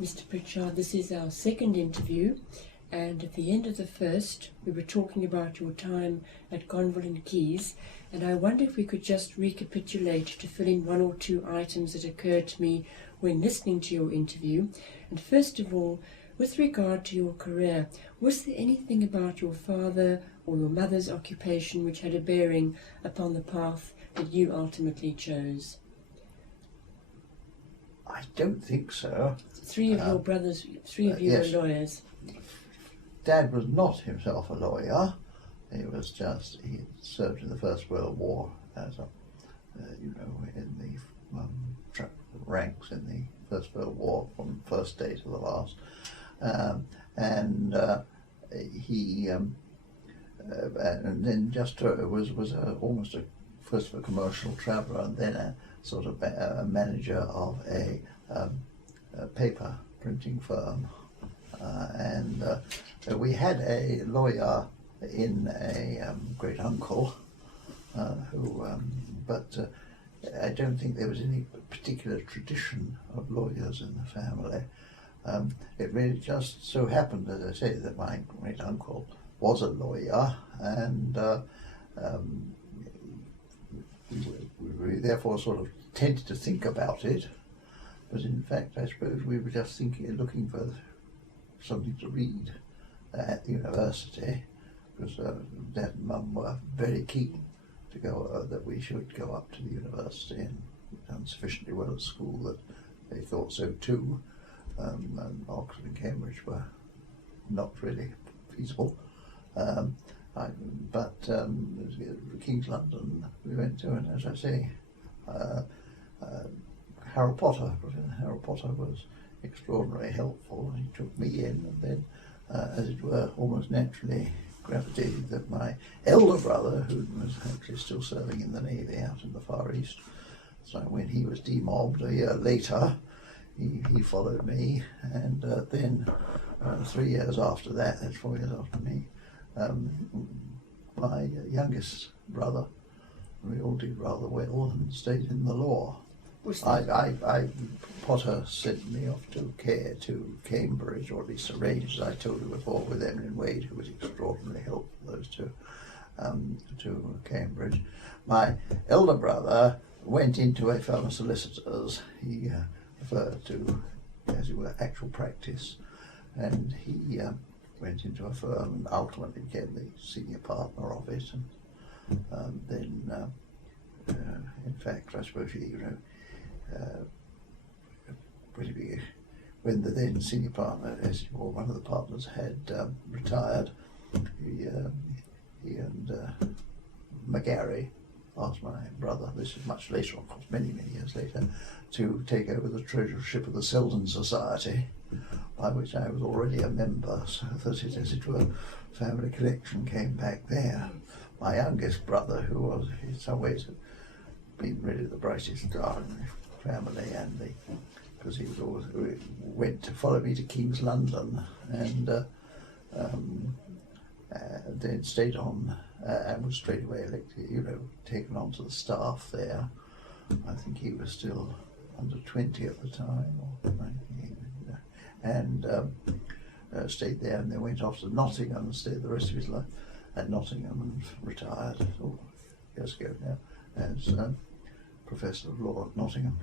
Mr Prichard, this is our second interview, and at the end of the first we were talking about your time at Gonville Caius, and I wonder if we could just recapitulate to fill in one or two items that occurred to me when listening to your interview. And first of all, with regard to your career, was there anything about your father or your mother's occupation which had a bearing upon the path that you ultimately chose? I don't think so. Three of your brothers, three of you yes. were lawyers. Dad was not himself a lawyer. He served in the First World War as in the ranks in the First World War from the first day to the last. He and then just was almost first a commercial traveller and then a sort of a manager of a paper printing firm. We had a lawyer in a great uncle but I don't think there was any particular tradition of lawyers in the family. It really just so happened, as I say, that my great uncle was a lawyer, and we therefore sort of tended to think about it. But in fact, I suppose we were just looking for something to read at the university, because Dad and Mum were very keen to go that we should go up to the university, and we'd done sufficiently well at school that they thought so too. And Oxford and Cambridge were not really feasible. King's London we went to, and as I say, Professor Harold Potter was extraordinarily helpful. He took me in, and then, as it were, almost naturally gravitated that my elder brother, who was actually still serving in the Navy out in the Far East, so when he was demobbed a year later, he followed me, and then 3 years after that, that's 4 years after me, my youngest brother, we all did rather well and stayed in the law. Potter sent me off to Cambridge, or at least arranged, as I told you before, with Emily Wade, who was extraordinarily helpful, those two, to Cambridge. My elder brother went into a firm of solicitors. He referred to, as it were, actual practice, and he went into a firm and ultimately became the senior partner of it. And then, in fact, I suppose when the then senior partner, or one of the partners, had retired, he and McGarry asked my brother, this is much later, of course, many years later, to take over the treasurership of the Selden Society, by which I was already a member, so that it, as it were, family connection came back there. My youngest brother, who was in some ways been really the brightest star in the family, and because he was always went to follow me to King's London, and then stayed on and was straight away elected, taken onto the staff there. I think he was still under 20 at the time, or 19, and stayed there, and then went off to Nottingham and stayed the rest of his life at Nottingham, and retired years ago now as Professor of Law at Nottingham.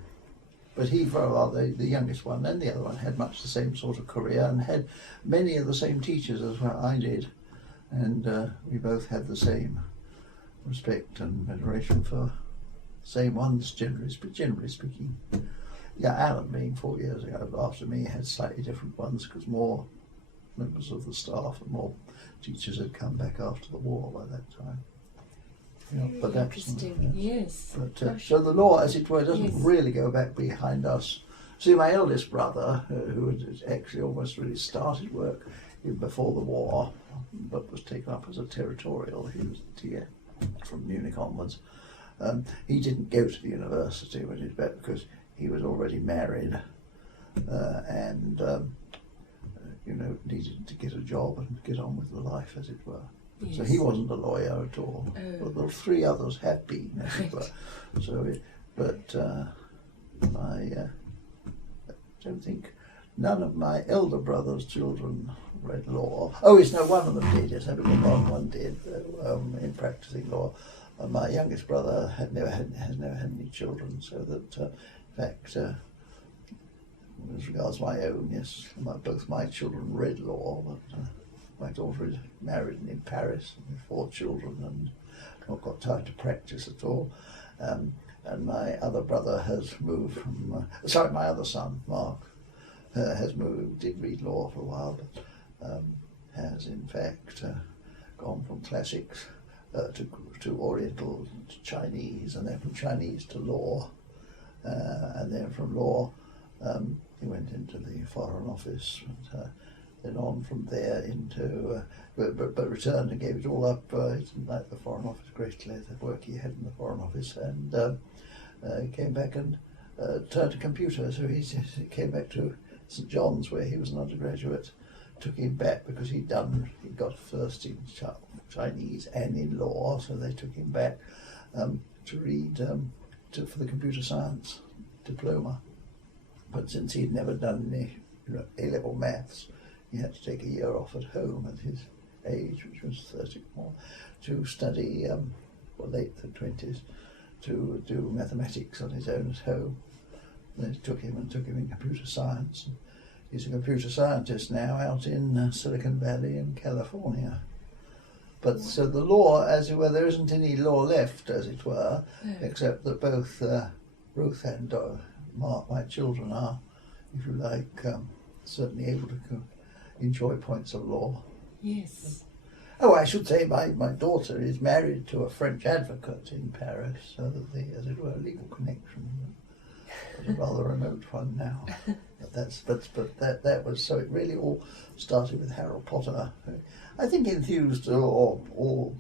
But he, for a while, the youngest one and the other one, had much the same sort of career and had many of the same teachers as what I did, and we both had the same respect and veneration for the same ones, generally speaking. Yeah, Alan, being 4 years ago after me, had slightly different ones because more members of the staff and more teachers had come back after the war by that time. But that's interesting. Yes. But so the law, as it were, doesn't really go back behind us. See, my eldest brother, who had actually almost really started work before the war, but was taken up as a territorial, he was TF from Munich onwards. He didn't go to the university when he was back because he was already married and needed to get a job and get on with the life, as it were. Yes. So he wasn't a lawyer at all, but the three others have been, as it were. So, I don't think none of my elder brother's children read law. Oh, yes, no, one of them did. Yes, I believe one did in practicing law. My youngest brother has never had any children, so that in fact, as regards my own, yes, both my children read law, but my daughter is married and in Paris with 4 children and not got time to practice at all. And my other brother has moved from, my other son, Mark, has moved, did read law for a while, but has in fact gone from classics to Oriental, to Chinese, and then from Chinese to law, and then from law he went into the Foreign Office, and then on from there into, but returned and gave it all up. He didn't like the Foreign Office greatly, the work he had in the Foreign Office, and came back and turned to computer. So he came back to St John's, where he was an undergraduate. Took him back because he got first in Chinese and in law, so they took him back to read for the computer science diploma. But since he'd never done any A-level maths, he had to take a year off at home at his age, which was 34, to study, late 20s, to do mathematics on his own at home. They took him in computer science. He's a computer scientist now out in Silicon Valley in California. But so the law, as it were, there isn't any law left, as it were, except that both Ruth and Mark, my children, are, if you like, certainly able to enjoy points of law. Yes. Oh, I should say my daughter is married to a French advocate in Paris, so that the, as it were, legal connection is a rather remote one now. But that was, so it really all started with Harry Potter. I think enthused all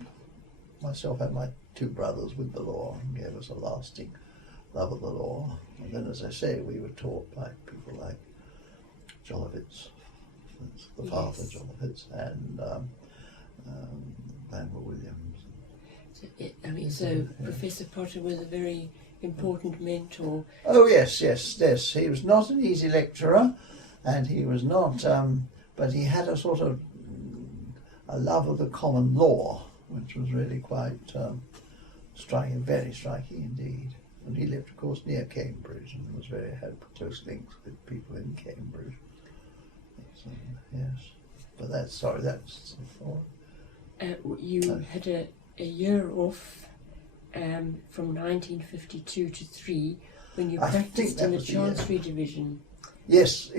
myself and my 2 brothers with the law, and gave us a lasting love of the law. And then, as I say, we were taught by people like Jolovitz, the father Jolovitz, and Lambert Williams. So Professor Potter was a very important mentor. Oh yes. He was not an easy lecturer, and he was not, but he had a sort of a love of the common law, which was really quite striking, very striking indeed. And he lived, of course, near Cambridge, and had close links with people in Cambridge. So, yes, but that's. You had a year off from 1952 to 3 when you practiced in the Chancery Division. Yes.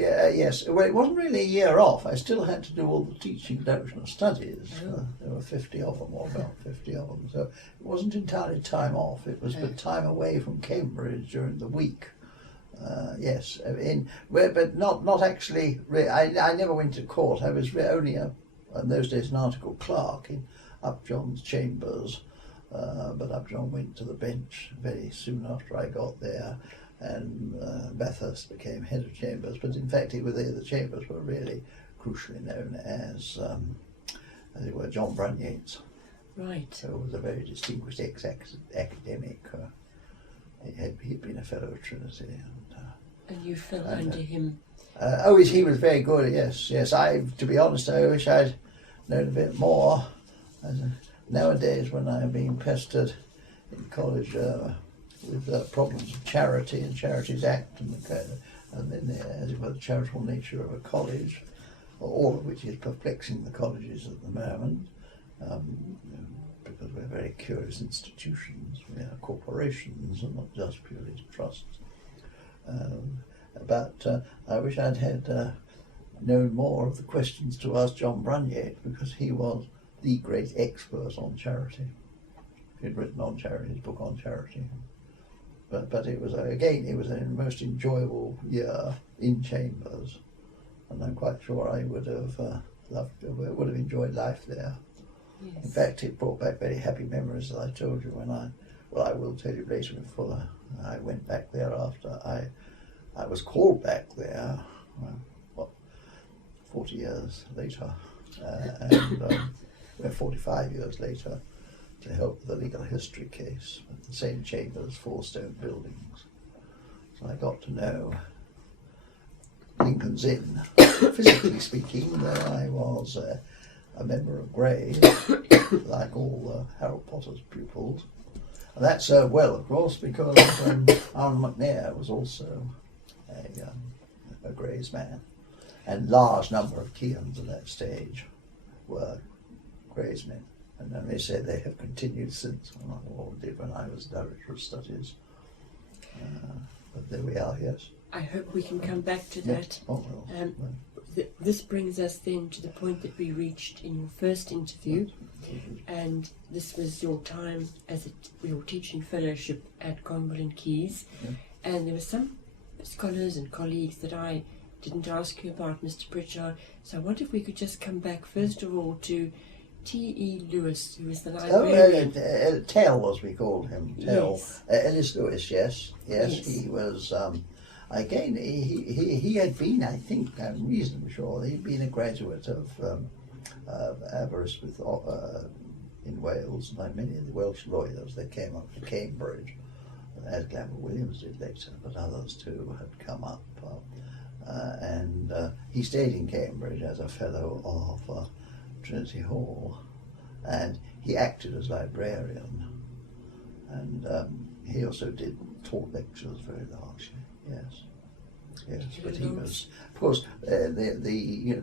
Well, it wasn't really a year off. I still had to do all the teaching devotional studies. There were 50 of them, or about 50 of them. So it wasn't entirely time off. It was but time away from Cambridge during the week. Yes, but not actually. I never went to court. I was only in those days an article clerk in Upjohn's chambers. But Upjohn went to the bench very soon after I got there, and Bathurst became head of chambers. But in fact, the chambers were really crucially known as it were, John Brunyates. Right. So he was a very distinguished academic. He'd been a fellow of Trinity. And you fell under him. He was very good. Yes. To be honest, I wish I'd known a bit more. Nowadays, when I'm being pestered in college with problems of charity and Charities Act and then as it were, the charitable nature of a college, all of which is perplexing the colleges at the moment, because we're very curious institutions. We are corporations and not just purely trusts. But I wish I'd had known more of the questions to ask John Brunyate, because he was the great expert on charity. He'd written on charity, his book on charity. But it was a most enjoyable year in chambers, and I'm quite sure I would have enjoyed life there. Yes. In fact, it brought back very happy memories, as I told you when I will tell you later in fuller. I went back there after I was called back there, 40 years later, and 45 years later, to help with the legal history case at the same chambers, 4 stone buildings. So I got to know Lincoln's Inn. Physically speaking, though I was a member of Gray's, like all Harold Potter's pupils. And that served well, of course, because Aaron McNair was also a Gray's man. And large number of Keans at that stage were Gray's men. And then they say they have continued since, or did when I was Director of Studies. But there we are, yes. I hope we can come back to that. Oh, well. This brings us then to the point that we reached in your first interview, and this was your time as your teaching fellowship at Gonville Caius, and there were some scholars and colleagues that I didn't ask you about, Mr Prichard, so I wonder if we could just come back first of all to T.E. Lewis, who was the librarian. Tell, as we called him. Tell. Yes. Ellis Lewis, yes. He was, again, he had been, I think, I'm reasonably sure, he'd been a graduate of Aberystwyth in Wales, like many of the Welsh lawyers. They came up to Cambridge, as Glanville Williams did later, but others too had come up. And he stayed in Cambridge as a fellow of Trinity Hall, and he acted as librarian, and he also taught lectures very largely. Yes. But he was, of course, the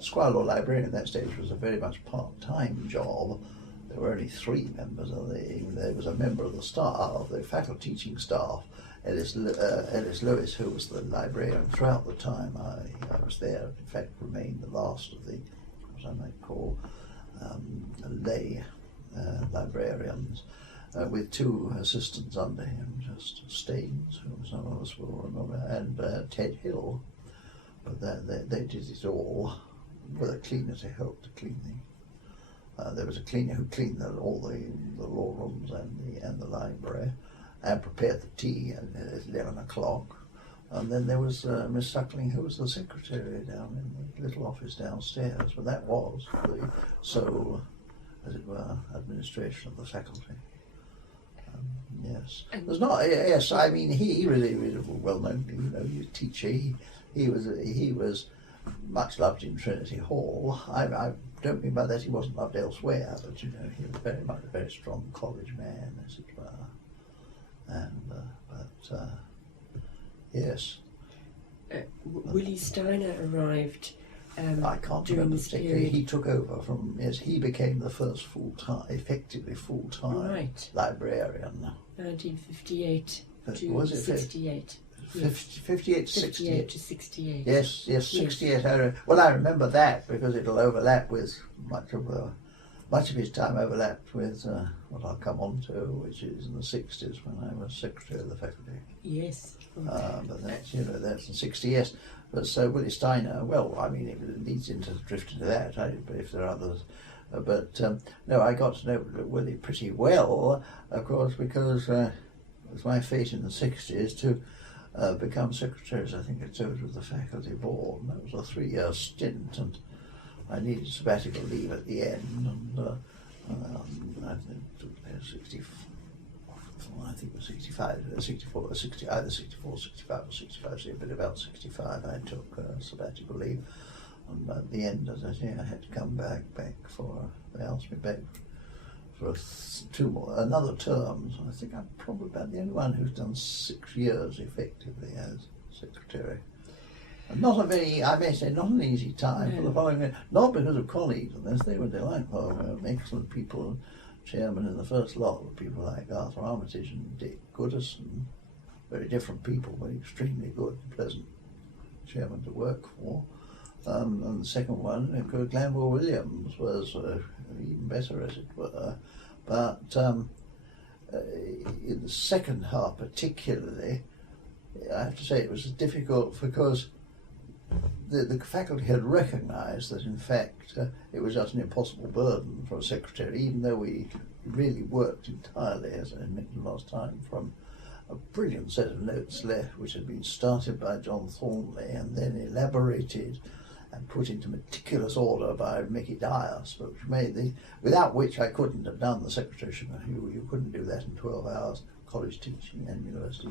Squire Law Librarian at that stage was a very much part-time job. There were only 3 members of there was a member of the staff, the faculty teaching staff, Ellis Lewis, who was the librarian throughout the time I was there. In fact, remained the last of the, I might call lay librarians, with 2 assistants under him, just Staines, who some of us will remember, and Ted Hill. But they did it all with a cleaner to help to clean there was a cleaner who cleaned all the law rooms and the library, and prepared the tea at 11 o'clock. And then there was Miss Suckling, who was the secretary down in the little office downstairs. But that was the sole, as it were, administration of the faculty. Yes. There's not. Yes, I mean he really was well known. He was a teacher. He was much loved in Trinity Hall. I don't mean by that he wasn't loved elsewhere, but he was very much a very strong college man, as it were. And yes. Willie Steiner arrived I can't during remember this particularly. period. He took over from, he became the first effectively full-time librarian. 1958 to Was it 68. 58 to 68. To 68. Yes, 68. I remember that because it'll overlap with much of his time overlapped with what I'll come on to, which is in the 60s when I was secretary of the faculty. Yes. But that's in 60 years. But so Willie Steiner, well, I mean, it leads into drift into that. But if there are others, no, I got to know Willie pretty well, of course, because it was my fate in the 60s to become secretary, I think it's over with the faculty board, and that was a 3-year stint, and I needed sabbatical leave at the end, and I think it was 65, 64, 60, either 64, 65 or 65, so a bit about 65 I took sabbatical leave, and at the end, as I say, I had to come back for, they asked me back for another term, so I think I'm probably about the only one who's done 6 years effectively as secretary. And not a very, I may say, not an easy time for the following, not because of colleagues and this, they were delightful, excellent people. Chairman in the first lot were people like Arthur Armitage and Dick Goodison, very different people, but extremely good, pleasant chairman to work for. And the second one, Glanville Williams, was even better, as it were. But in the second half particularly, I have to say it was difficult because the faculty had recognised that in fact it was just an impossible burden for a secretary, even though we really worked entirely, as I mentioned last time, from a brilliant set of notes left which had been started by John Thornley and then elaborated and put into meticulous order by Mickey Dias, but which made without which I couldn't have done the secretaryship. You couldn't do that in 12 hours, college teaching and university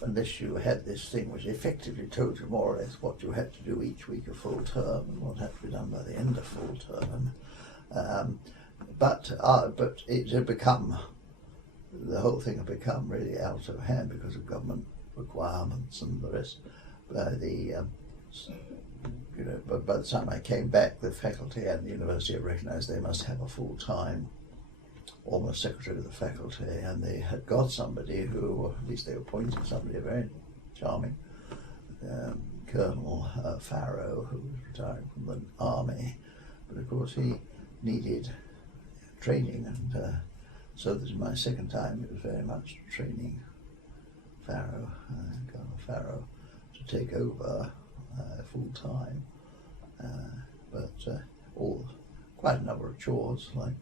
unless you had this thing which effectively told you more or less what you had to do each week of full term and what had to be done by the end of full term. But it had become, the whole thing had become really out of hand because of government requirements and the rest. But by the time I came back, the faculty and the university had recognised they must have a full-time, almost secretary of the faculty, and they had got somebody who, at least they appointed somebody very charming, Colonel Farrow, who was retiring from the army, but of course he needed training, and so that in my second time it was very much training Colonel Farrow, to take over full time, but quite a number of chores, like,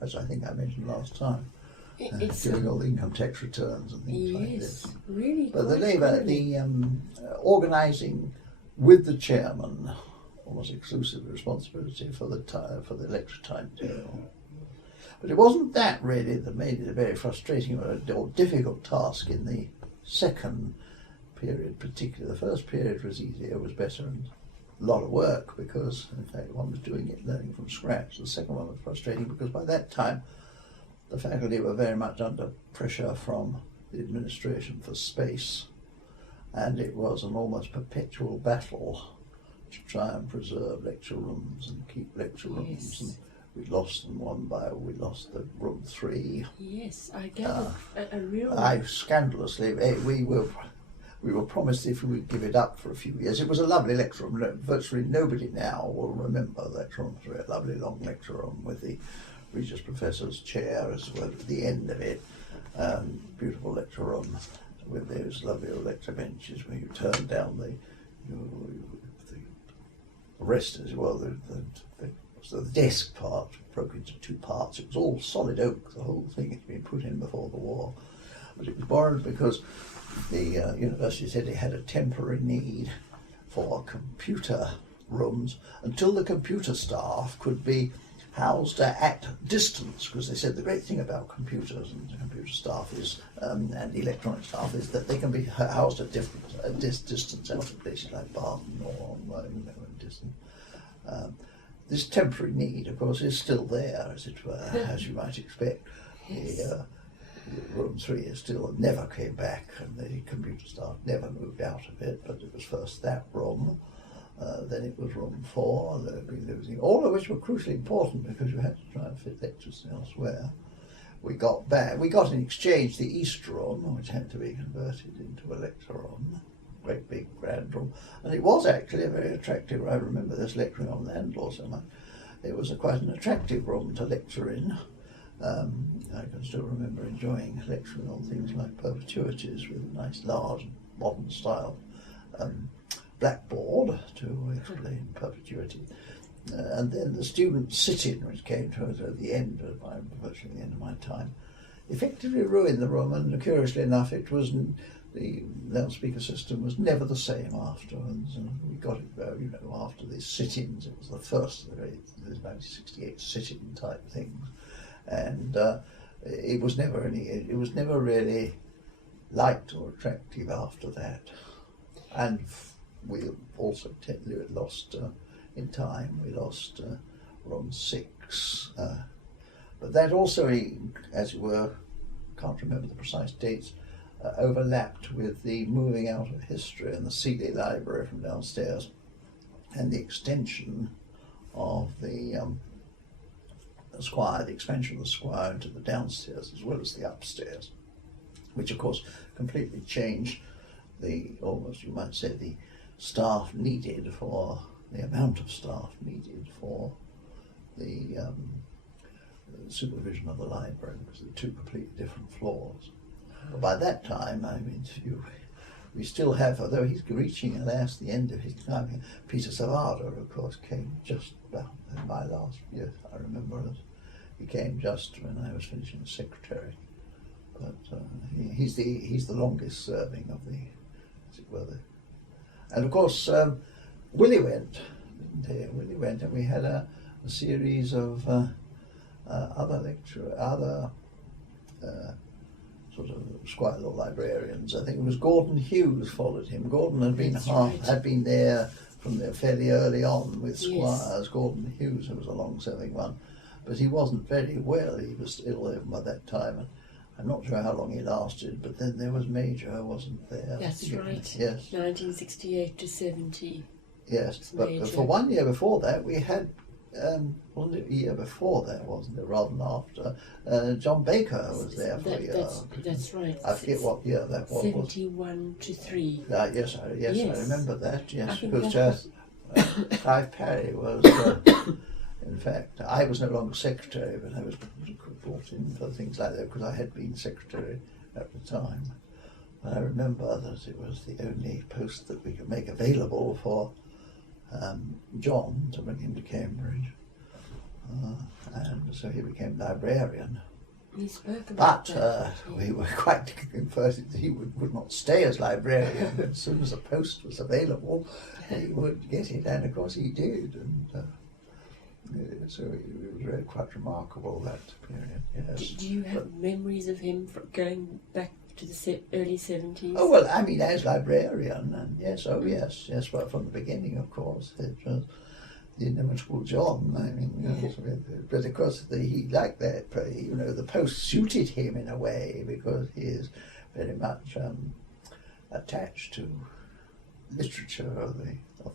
as I think I mentioned last time, doing all the income tax returns and things like this. Really. But the organising with the chairman, almost exclusive responsibility for the lecture timetable. But it wasn't that really that made it a very frustrating or difficult task in the second period, particularly. The first period was easier, was better, and a lot of work because, in fact, one was doing it, learning from scratch. The second one was frustrating because by that time the faculty were very much under pressure from the administration for space, and it was an almost perpetual battle to try and preserve lecture rooms and keep lecture rooms. And we lost them we lost the room 3. Yes, I gathered a real... Scandalously, we were promised if we would give it up for a few years. It was a lovely lecture room. Virtually nobody now will remember the lecture room. It was a lovely long lecture room with the Regius Professor's chair as well at the end of it. Beautiful lecture room with those lovely old lecture benches where you turn down the rest as well. So the desk part broke into 2 parts. It was all solid oak. The whole thing had been put in before the war. But it was borrowed because the university said it had a temporary need for computer rooms until the computer staff could be housed at distance, because they said the great thing about computers and computer staff is, and electronic staff, is that they can be housed at distance out of places like Barton or distance. This temporary need, of course, is still there, as it were, as you might expect. Yes. Room 3 is still never came back, and the computer staff never moved out of it, but it was first that room, then it was room 4, they'd been losing, all of which were crucially important because you had to try and fit lectures elsewhere. We got in exchange the East room, which had to be converted into a lecture room, great big grand room, and it was actually a very attractive. I remember this lecturing on land law so much. It was quite an attractive room to lecture in. I can still remember enjoying lecturing on things like perpetuities with a nice large modern style blackboard to explain perpetuity. And then the student sit-in, which came to us at the end of virtually the end of my time, effectively ruined the room, and curiously enough the loudspeaker system was never the same afterwards. And we got it, after these sit-ins. It was the first of the 1968 sit-in type things, and it was never really liked or attractive after that. And we also lost in time. We lost room 6, but that also, as it were, can't remember the precise dates, overlapped with the moving out of history and the Seeley Library from downstairs, and the extension of the Squire, the expansion of the Squire into the downstairs as well as the upstairs, which of course completely changed almost you might say the staff needed for the amount of staff needed for the supervision of the library, because they're 2 completely different floors. But by that time, we still have, although he's reaching at last the end of his time, Peter Savada, of course, came just about in my last year. I remember he came just when I was finishing as secretary. But he's the longest serving of the, as it were. And of course, Willie went, and we had a series of other sort of Squire Law Librarians. I think it was Gordon Hughes followed him. Gordon had been had been there from there fairly early on with Squires. Yes. Gordon Hughes, who was a long-serving one, but he wasn't very well. He was ill even by that time. And I'm not sure how long he lasted, but then there was Major, wasn't there? That's right. Yes. 1968 to 70. Yes, but for 1 year before that, we had, wasn't it a year before that, wasn't it, rather than after, John Baker was there for a year. That's right. I forget what year that was. 71 to 3. Yes, I remember that, yes, because Clive Parry was, in fact, I was no longer secretary, but I was brought in for things like that because I had been secretary at the time. And I remember that it was the only post that we could make available for John to bring him to Cambridge, and so he became librarian. He spoke about that. We were quite converted that he would not stay as librarian. As soon as a post was available, he would get it, and of course he did. And so it was really quite remarkable, that period. Yes. Do you have memories of him going back to the early 70s? Oh, well, I mean, as librarian, and yes, but from the beginning, of course, it was the inimitable John. I mean, but of course, he liked that. The post suited him in a way because he is very much attached to literature of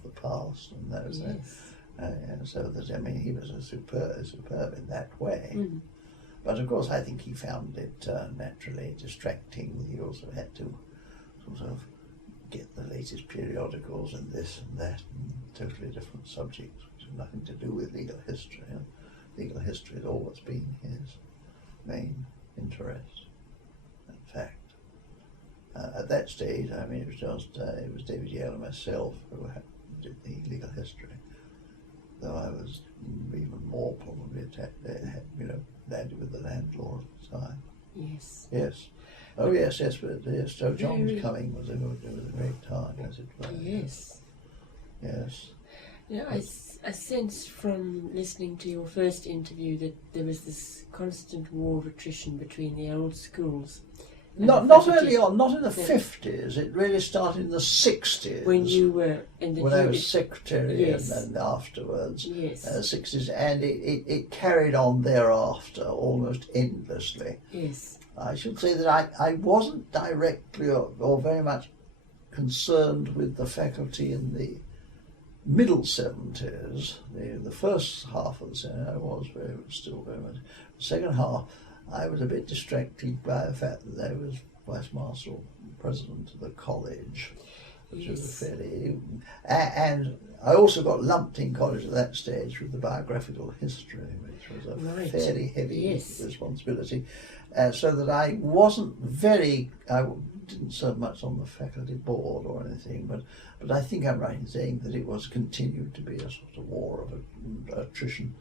the past and those. So that he was superb in that way. Mm. But of course, I think he found it naturally distracting. He also had to sort of get the latest periodicals and this and that, and totally different subjects, which have nothing to do with legal history. Legal history has always been his main interest. In fact, at that stage, it was David Yale and myself who did the legal history. Though I was even more probably landed with the landlord at the time. Yes. Yes. Oh yes. But yes. So John's coming was a great time, as it were. Yes. Yes. I sensed from listening to your first interview that there was this constant war of attrition between the old schools. Not early on, not in the 50s. It really started in the 60s. When you were in the... When I was secretary, yes. and afterwards. Yes. 60s, and it carried on thereafter almost endlessly. Yes. I should say that I wasn't directly or very much concerned with the faculty in the middle 70s. The first half of the 70s I was still very much. The second half, I was a bit distracted by the fact that I was Vice Marshal President of the college, which was a fairly... And I also got lumped in college at that stage with the biographical history, which was a fairly heavy responsibility. So that I wasn't I didn't serve much on the faculty board or anything, but I think I'm right in saying that it was continued to be a sort of war of attrition.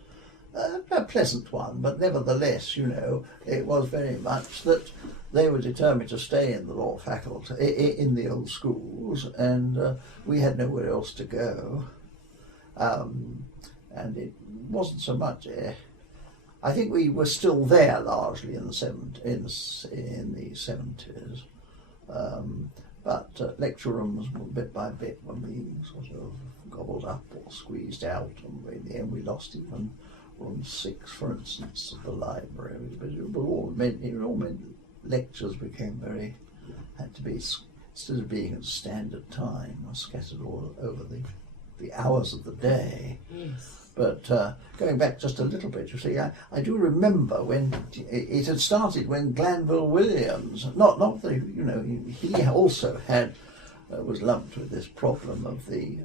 A pleasant one, but nevertheless, it was very much that they were determined to stay in the law faculty, in the old schools, and we had nowhere else to go. And it wasn't so much... I think we were still there largely in the 70s, but lecture rooms, bit by bit, were being sort of gobbled up or squeezed out, and in the end we lost even room 6, for instance, of the library. But it all meant lectures became had to be, instead of being at standard time, are scattered all over the hours of the day. Yes. But going back just a little bit, you see, I do remember when it had started, when Glanville Williams, not that, he also had, was lumped with this problem of the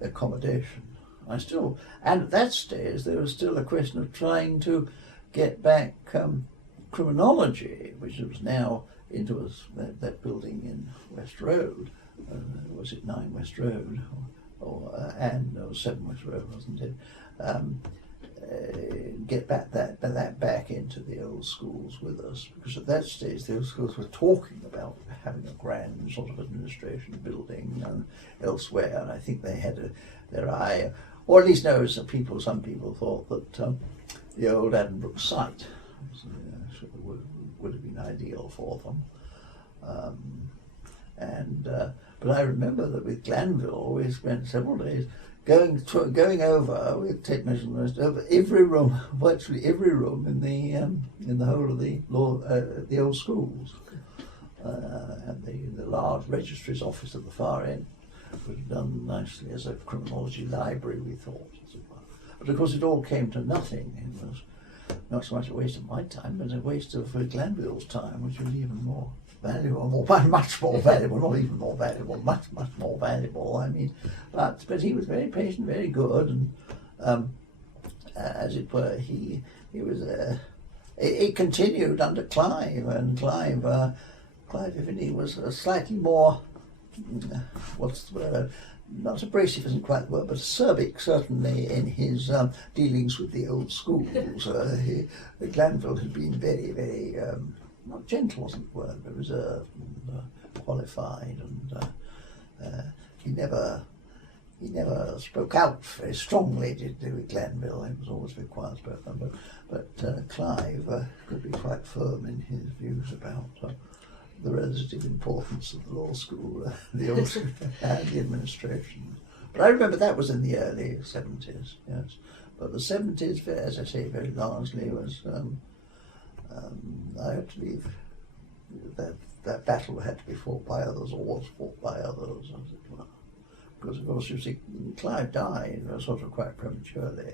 accommodation. And at that stage there was still a question of trying to get back criminology, which was now into that building in West Road. Was it 9 West Road? And 7 West Road, wasn't it? Get that back into the old schools with us, because at that stage the old schools were talking about having a grand sort of administration building elsewhere, and I think they had their eye, or at least some people thought that the old Addenbrooke site would have been ideal for them. But I remember that with Glanville we spent several days going over. We'd take measurements over every room, virtually every room in the whole of the old schools, and the large registrar's office at the far end was done nicely as a criminology library, we thought, as it were. But of course it all came to nothing. It was not so much a waste of my time, but a waste of Glanville's time, which was even more valuable, much more valuable, not even more valuable, much more valuable. I mean, but he was very patient, very good, and as it were, he was. It continued under Clive, and Clive Ivany was a slightly more, what's the word? Not abrasive isn't quite the word, but acerbic certainly in his dealings with the old schools. Glanville had been very, very, not gentle wasn't the word, but reserved and qualified, and he never spoke out very strongly, did Glanville. He was always very quiet spoken, but Clive could be quite firm in his views about the relative importance of the law school, the old school, and the administration. But I remember that was in the early 70s, yes. But the 70s, as I say, very largely was, I have to believe that battle had to be fought by others, or was fought by others, as it were. Because, of course, you see, Clive died sort of quite prematurely,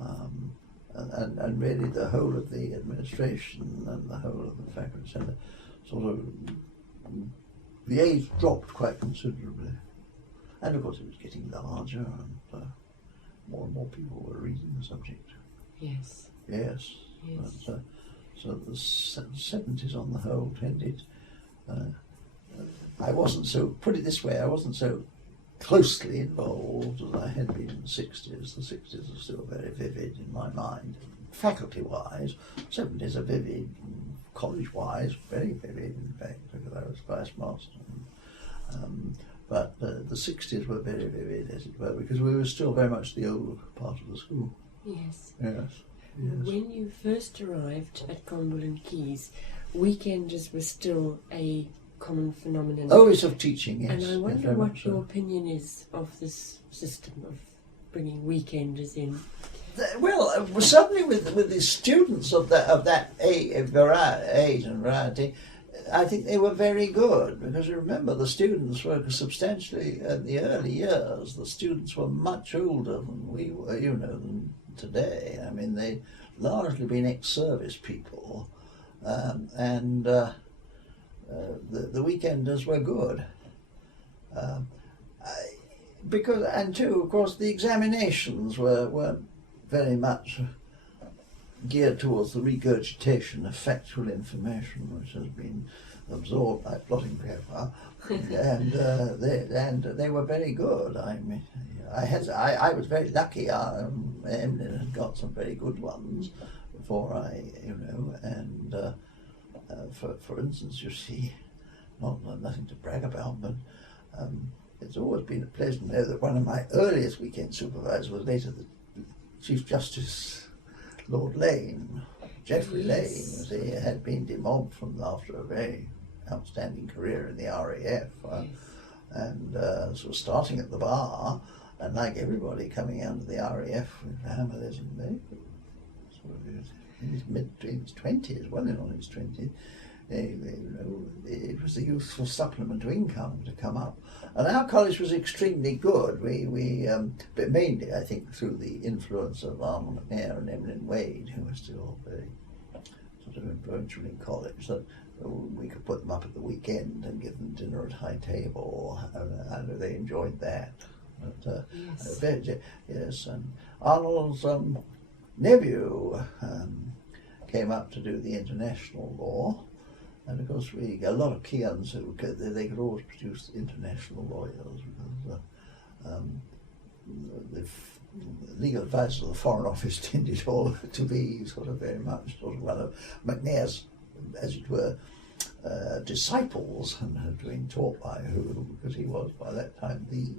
and really the whole of the administration and the whole of the faculty centre sort of, the age dropped quite considerably. And of course it was getting larger, and more and more people were reading the subject. Yes. Yes. Yes. But, so the 70s on the whole tended, I wasn't so, put it this way, I wasn't so closely involved as I had been in the 60s. The 60s are still very vivid in my mind. Faculty-wise, 70s are vivid. College-wise, very vivid, in fact, because I was vice master. But the 60s were very vivid, as it were, because we were still very much the old part of the school. Yes. Yes. When you first arrived at Gonville Caius, weekenders were still a common phenomenon. Oh, it's of teaching, yes. And I wonder yes, what your opinion is of this system of bringing weekenders in. Well, certainly with the students of that age and variety, I think they were very good, because you remember the students were substantially, in the early years, the students were much older than we were, than today. I mean, they'd largely been ex-service people, and the weekenders were good. Because, and too, of course, the examinations were very much geared towards the regurgitation of factual information which has been absorbed by blotting paper, and they were very good. I mean, I was very lucky. Emlyn had got some very good ones before and for instance, you see, nothing to brag about, but it's always been a pleasure to know that one of my earliest weekend supervisors was later the Chief Justice Lord Lane, Geoffrey Yes. Lane. He had been demobbed after a very outstanding career in the RAF, and sort of starting at the bar, and like everybody coming out of the RAF with hammers and sort of in his mid-20s, well in on his 20s. It was a useful supplement to income to come up, and our college was extremely good. We but mainly, I think, through the influence of Arnold McNair and Emlyn Wade, who were still very sort of influential in college, that we could put them up at the weekend and give them dinner at high table, and they enjoyed that. But, yes, and Arnold's nephew came up to do the international law. And of course, a lot of Keans who they could always produce international lawyers, because the legal advisors of the Foreign Office tended all to be sort of very much sort of one of McNair's, as it were, disciples, and had been taught by who, because he was by that time the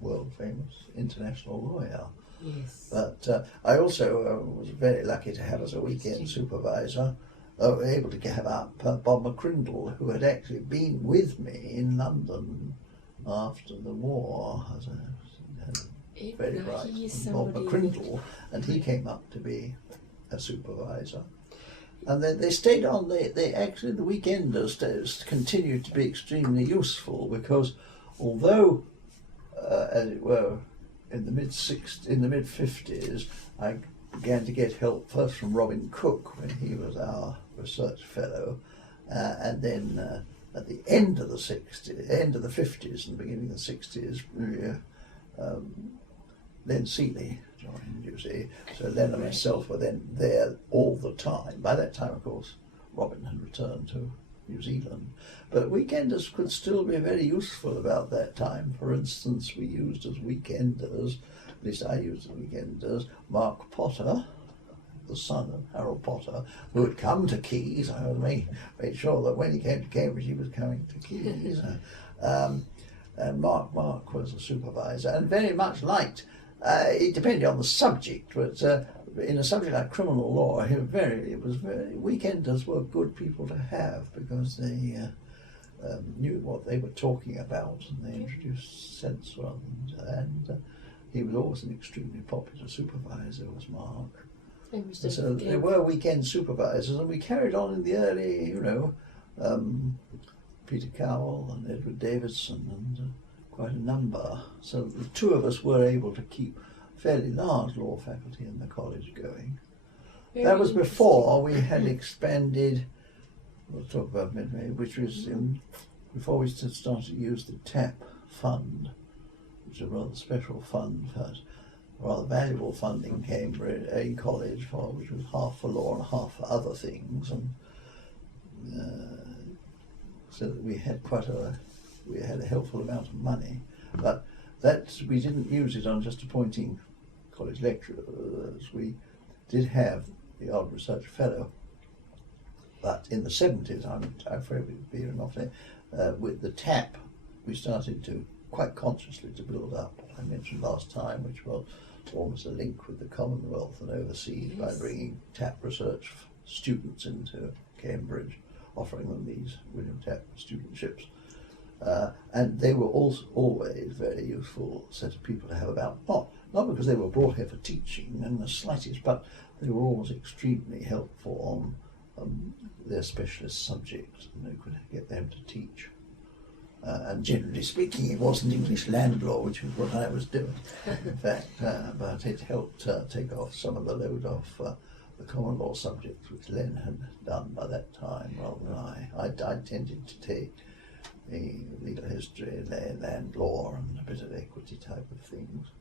world famous international lawyer. Yes. But I also was very lucky to have as a weekend supervisor, able to have up Bob McCrindle, who had actually been with me in London after the war as a very bright Bob McCrindle, and he came up to be a supervisor. And they stayed on. They actually, the weekenders continued to be extremely useful, because although, as it were, in the mid 50s, I began to get help first from Robin Cook when he was our research fellow, and then at the end of the 50s and the beginning of the 60s, Len Seeley joined, you see. So Len and myself were then there all the time. By that time, of course, Robin had returned to New Zealand. But weekenders could still be very useful about that time. For instance, we used as weekenders, at least I used as weekenders, Mark Potter, the son of Harold Potter, who had come to Keys. I made sure that when he came to Cambridge, he was coming to Keys. And Mark was a supervisor, and very much liked. It depended on the subject, but in a subject like criminal law, weekenders were good people to have, because they knew what they were talking about, and they introduced sense rather and he was always an extremely popular supervisor, was Mark. So there were weekend supervisors, and we carried on in the early, Peter Cowell and Edward Davidson and quite a number. So the two of us were able to keep a fairly large law faculty in the college going. That was before we had expanded, we'll talk about midway, which was before we started to use the TAP fund, which is a rather special fund for rather valuable funding in Cambridge, in college, which was half for law and half for other things, and so that we had a helpful amount of money. But that we didn't use it on just appointing college lecturers. We did have the odd research fellow, but in the 70s, I'm afraid we'd be enough there, with the TAP, we started to quite consciously to build up, I mentioned last time, which was almost a link with the Commonwealth and overseas, by bringing TAP research students into Cambridge, offering them these William TAP studentships. And they were also always very useful set of people to have about, not because they were brought here for teaching in the slightest, but they were always extremely helpful on their specialist subjects, and they could get them to teach. And generally speaking, it wasn't English land law, which was what I was doing, in fact, but it helped take off some of the load off the common law subjects, which Len had done by that time, rather than I. I tended to take the legal history, land law, and a bit of equity type of things.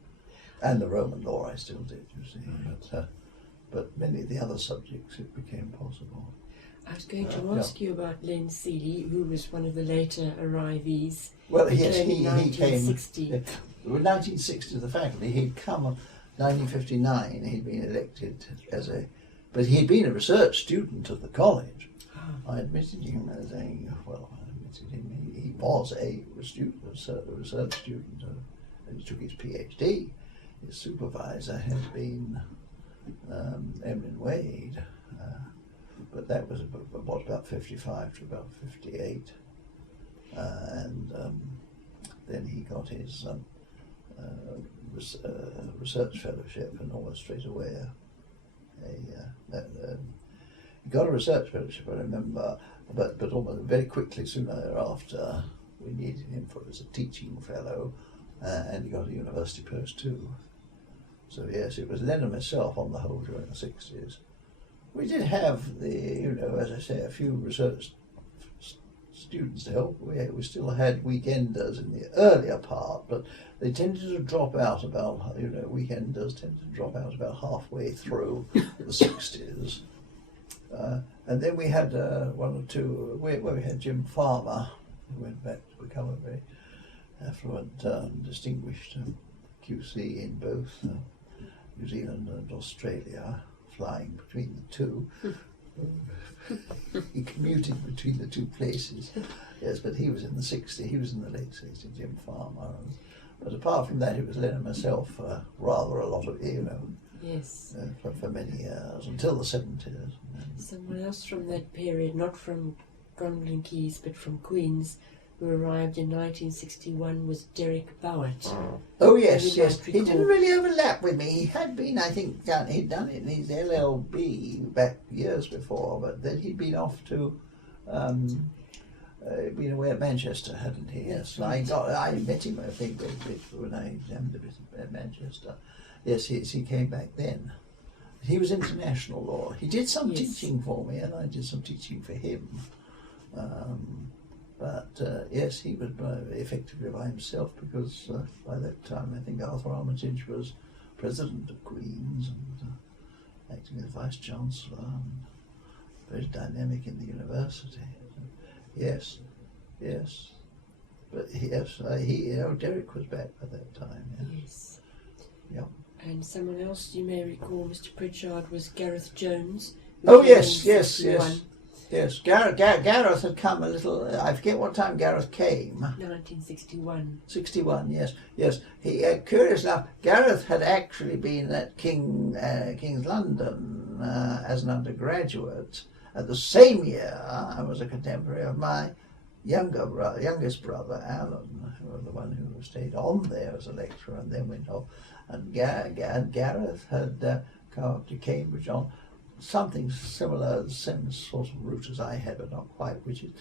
And the Roman law I still did, you see, but many of the other subjects it became possible. I was going to ask you about Len Seeley, who was one of the later arrivees. Well, yes, he came in 1960. In 1960, the faculty, he'd come in 1959, he'd been elected but he'd been a research student of the college. Oh. I admitted him as he was a research student, and he took his PhD. His supervisor had been Emlyn Wade, but that was about 55 to about 58, and then he got his research fellowship, and almost straight away he got a research fellowship, I remember, but almost very quickly, soon thereafter, we needed him as a teaching fellow, and he got a university post too. So yes, it was Len and myself on the whole during the 60s. We did have as I say, a few research students to help. We still had weekenders in the earlier part, but they tended to drop out about, weekenders tended to drop out about halfway through the 60s. And then we had one or two, where we had Jim Farmer, who went back to become a very affluent, distinguished QC in both New Zealand and Australia, flying between the two. He commuted between the two places. Yes, but he was in the 60s. He was in the late 60s, Jim Farmer. But apart from that, it was Len and myself, rather a lot of, Yes. For many years, until the 70s. Someone else from that period, not from Gonville Caius, but from Queens, who arrived in 1961 was Derek Bowett. Oh yes, yes. He didn't really overlap with me. He had been, I think, he'd done it in his LLB back years before, but then he'd been off to, been away at Manchester, hadn't he? Yes. Right. I met him, I think, when I examined a bit at Manchester. Yes, he came back then. He was international law. He did some teaching for me, and I did some teaching for him. But yes, he was effectively by himself, because by that time I think Arthur Armitage was president of Queen's and acting as vice chancellor, and very dynamic in the university. Yes, yes. But yes, Derek was back by that time. Yes. Yeah. And someone else you may recall, Mr Prichard, was Gareth Jones. Oh yes. Yes, Gareth had come a little. I forget what time Gareth came. 1961. 61, yes. He curious enough, Gareth had actually been at King's London as an undergraduate. At the same year, I was a contemporary of my youngest brother, Alan, who was the one who stayed on there as a lecturer and then went off. And Gareth had come up to Cambridge on something similar, the same sort of route as I had, but not quite, which is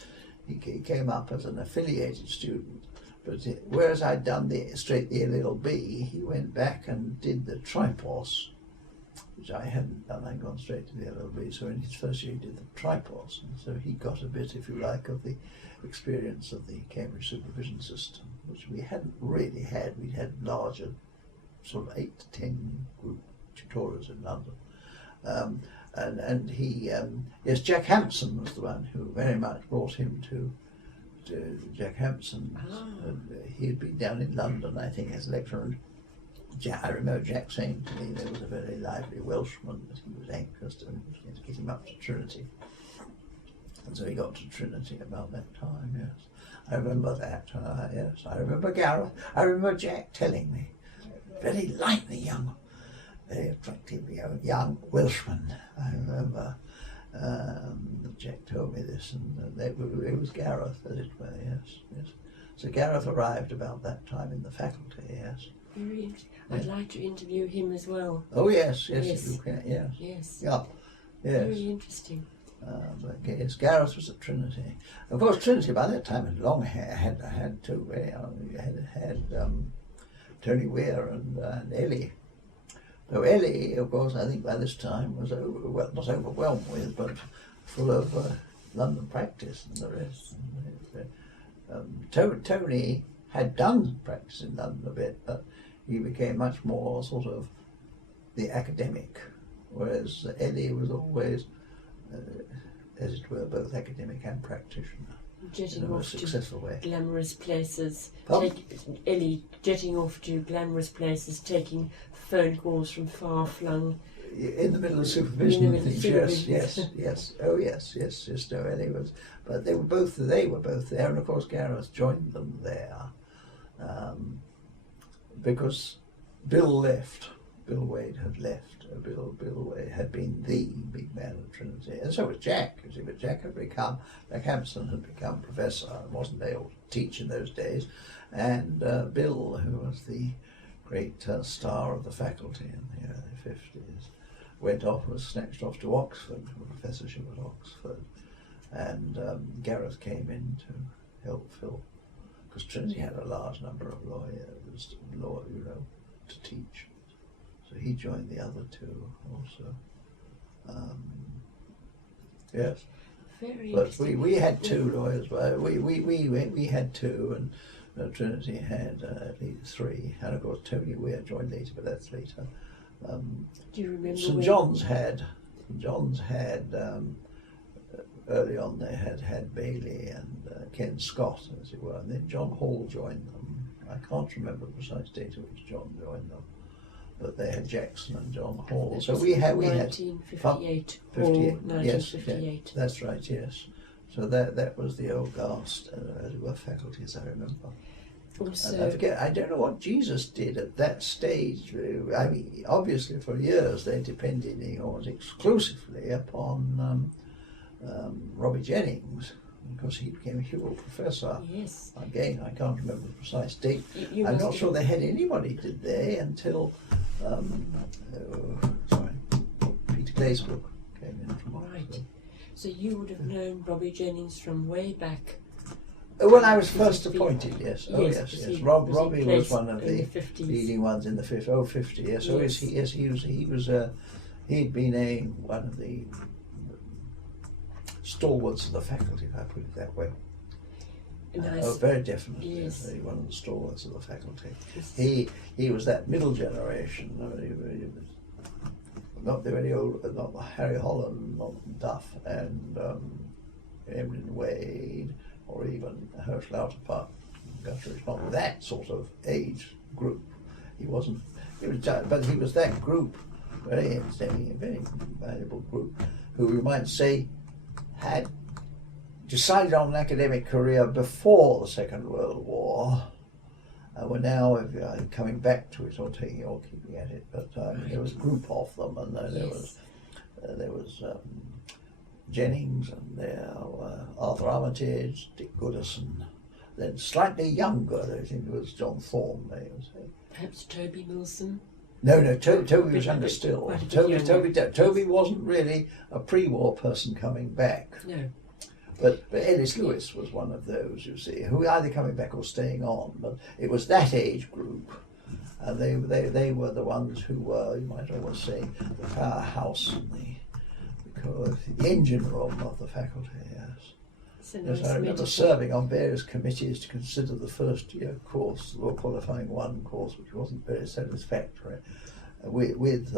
he came up as an affiliated student. But whereas I'd done the LLB, he went back and did the Tripos, which I hadn't done. I'd gone straight to the LLB, so in his first year he did the Tripos, and so he got a bit, if you like, of the experience of the Cambridge supervision system, which we hadn't really had. We'd had larger, sort of 8 to 10 group tutorials in London. And he, yes, Jack Hampson was the one who very much brought him to Jack Hampson. He had been down in London, I think, as a lecturer. And I remember Jack saying to me there was a very lively Welshman that he was anxious to get him up to Trinity. And so he got to Trinity about that time, yes. I remember that, yes. I remember Gareth. I remember Jack telling me, very lively young, very attractive young Welshman. I remember Jack told me this, and it was Gareth, as it were, yes. So Gareth arrived about that time in the faculty, yes. Very interesting. I'd like to interview him as well. Oh yes. Yes. You can, yes. Yes. Yeah. Yes. Very interesting. But yes, Gareth was at Trinity. Of course, Trinity by that time had long had two. Had Tony Weir and Ellie. Though Ellie, of course, I think by this time was not overwhelmed with, but full of London practice and the rest. Tony had done practice in London a bit, but he became much more sort of the academic, whereas Ellie was always, as it were, both academic and practitioner. Jetting in a off successful way. Glamorous places. Ellie jetting off to glamorous places, taking phone calls from far-flung. In the middle of supervision and things, yes. Oh yes, no, Ellie was, but they were both there, and of course Gareth joined them there, because Bill left. Bill Wade had left. Bill Wade had been the big man at Trinity, and so was Jack. You see, but Jack Hampson had become professor and wasn't able to teach in those days, and Bill, who was the great star of the faculty in the early 50s, was snatched off to Oxford, for a professorship at Oxford, and Gareth came in to help fill, because Trinity had a large number of lawyers, to teach. So he joined the other two also. Yes. Very but interesting. we had two lawyers. We had two, and Trinity had at least 3. And of course Tony Weir joined later, but that's later. Do you remember? St John's had early on. They had Bailey and Ken Scott, as it were, and then John Hall joined them. I can't remember the precise date at which John joined them. but they had Jackson and John Hall. That So was we had 1958. Hall, 1958. That's right. Yes. So that was the old Gast, as were faculties, I remember. Also, And I forget, I don't know what Jesus did at that stage. I mean, obviously for years they depended almost exclusively upon Robbie Jennings, because he became a Hugo Professor. yes. Again, I can't remember the precise date. You I'm must not have- sure they had anybody, did they, until Peter Glazebrook came in from Right. Oxford. So you would have known Robbie Jennings from way back. When I was Because first he'd been- appointed, yes. Oh, Yes, yes, because yes. he- Robbie because he was placed one of in the the 50s. leading ones in the 50, yes. So Yes. he'd been one of the stalwarts of the faculty, if I put it that way. Nice. Very definitely, Yes. one of the stalwarts of the faculty. Yes. He was that middle generation. He was not the very old, not Harry Holland, not Duff, and Emlyn Wade, or even Herschel Lauterpacht, Gutteridge. Not that sort of age group. He wasn't. But he was that group, very valuable group, who we might say had decided on an academic career before the Second World War. We're now coming back to it or taking or keeping at it. But there was a group of them, and there was Jennings, and there were Arthur Armitage, Dick Goodison. Then slightly younger, I think it was John Thorne. They would say. Perhaps Toby Milsom. No, Toby was Bit- younger bit- still. quite a bit younger. Toby wasn't really a pre-war person coming back. No. But Ellis Lewis was one of those, you see, who were either coming back or staying on. But it was that age group, and they were the ones who were, you might almost say, the powerhouse and the engine room of the faculty. Yes. It's a Yes, nice I remember metaphor. serving on various committees to consider the first year course, the Law Qualifying 1 course, which wasn't very satisfactory, with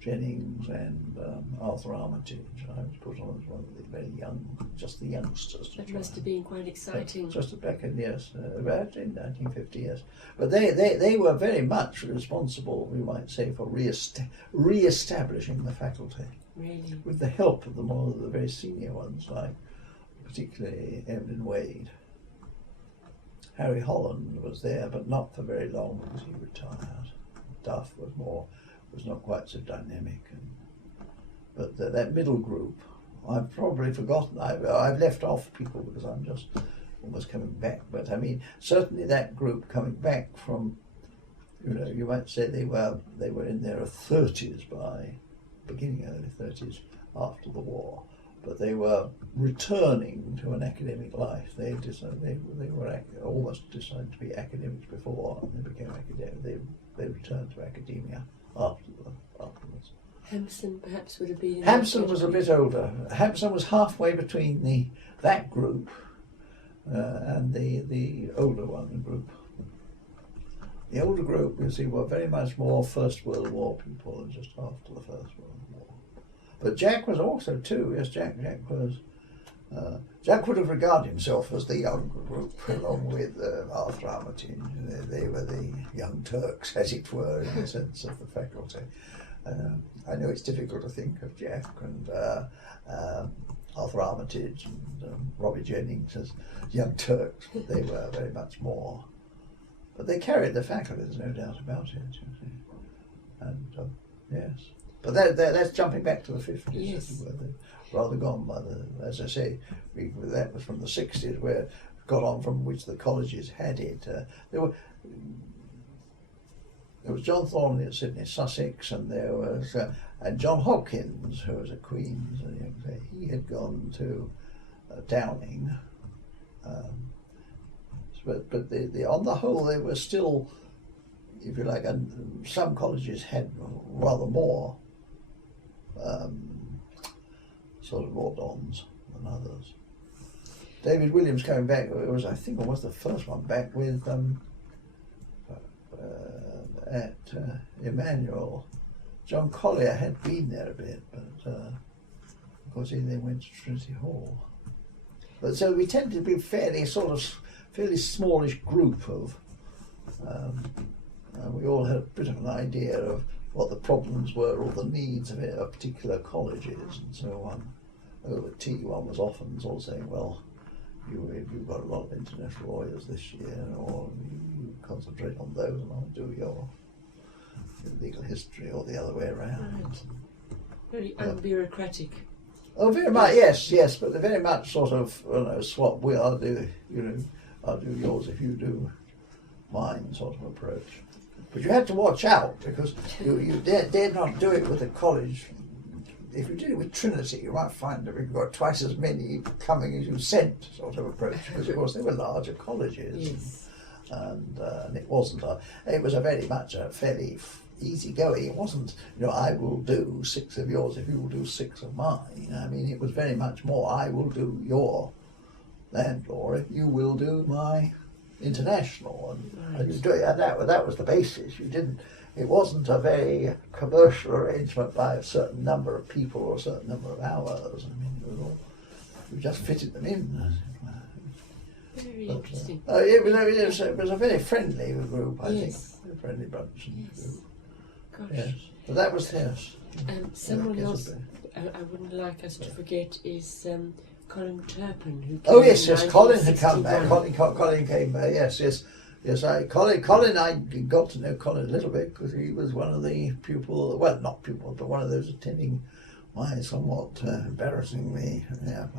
Jennings and Arthur Armitage. I was put on as one of the very young, just the youngsters. to That try. must have been quite exciting. Just back in, yes, about in 1950, yes. But they were very much responsible, we might say, for re-establishing the faculty, Really. with the help of the very senior ones, like particularly Emlyn Wade. Harry Holland was there, but not for very long because he retired. Duff was not quite so dynamic, but that middle group, I've probably forgotten. I've left off people because I'm just almost coming back. But I mean, certainly that group coming back from, you might say they were in their 30s by beginning early 30s after the war, but they were returning to an academic life. They were almost decided to be academics before, and they became academic. They returned to academia afterwards. Hampson perhaps would have been. in Hampson that was a category. bit older. Hampson was halfway between that group and the older group. The older group, you see, were very much more First World War people than just after the First World War. But Jack was also too. Yes, Jack was. Jack would have regarded himself as the younger group, along with Arthur Armitage. They were the young Turks, as it were, in the sense of the faculty. I know it's difficult to think of Jack and Arthur Armitage and Robbie Jennings as young Turks, but they were very much more. But they carried the faculty, there's no doubt about it. You see. And yes. But that's jumping back to the 50s, Yes. as it were. They've rather gone by as I say, that was from the 60s, where it got on from which the colleges had it. There was John Thornley at Sydney, Sussex, and there was and John Hopkins, who was at Queen's, and he had gone to Downing. But on the whole, they were still, if you like, and some colleges had rather more sort of law dons than others. David Williams coming back, I think it was the first one back with at Emmanuel. John Collier had been there a bit, but of course he then went to Trinity Hall. But so we tend to be fairly smallish group of and we all had a bit of an idea of what the problems were or the needs of particular colleges and so on. Over tea, one was often sort of saying, well, you've got a lot of international lawyers this year, or you concentrate on those and I'll do your legal history, or the other way around. Right. Very unbureaucratic. Oh, very much, yes, but they're very much sort of, swap. I'll do yours if you do mine sort of approach. But you had to watch out, because you dared not do it with a college. If you did it with Trinity, you might find that you've got twice as many coming as you sent sort of approach, because of course they were larger colleges. Yes. And it wasn't it was a very much a fairly easy going. It wasn't, I will do 6 of yours if you will do 6 of mine. I mean, it was very much more, I will do your land law if you will do my international. And you do it, and that was the basis. It wasn't a very commercial arrangement by a certain number of people or a certain number of hours. I mean, it was all, you just fitted them in. Very interesting. It was a very friendly group, I think. A friendly bunch. Yes. Gosh. Yes. But that was his. Someone else I wouldn't like us to forget is Colin Turpin, who came Oh yes, in Colin had come back. 1961. Colin came back. Yes. Colin, I got to know Colin a little bit because he was one of the pupil. Well, not pupil, but one of those attending my somewhat embarrassingly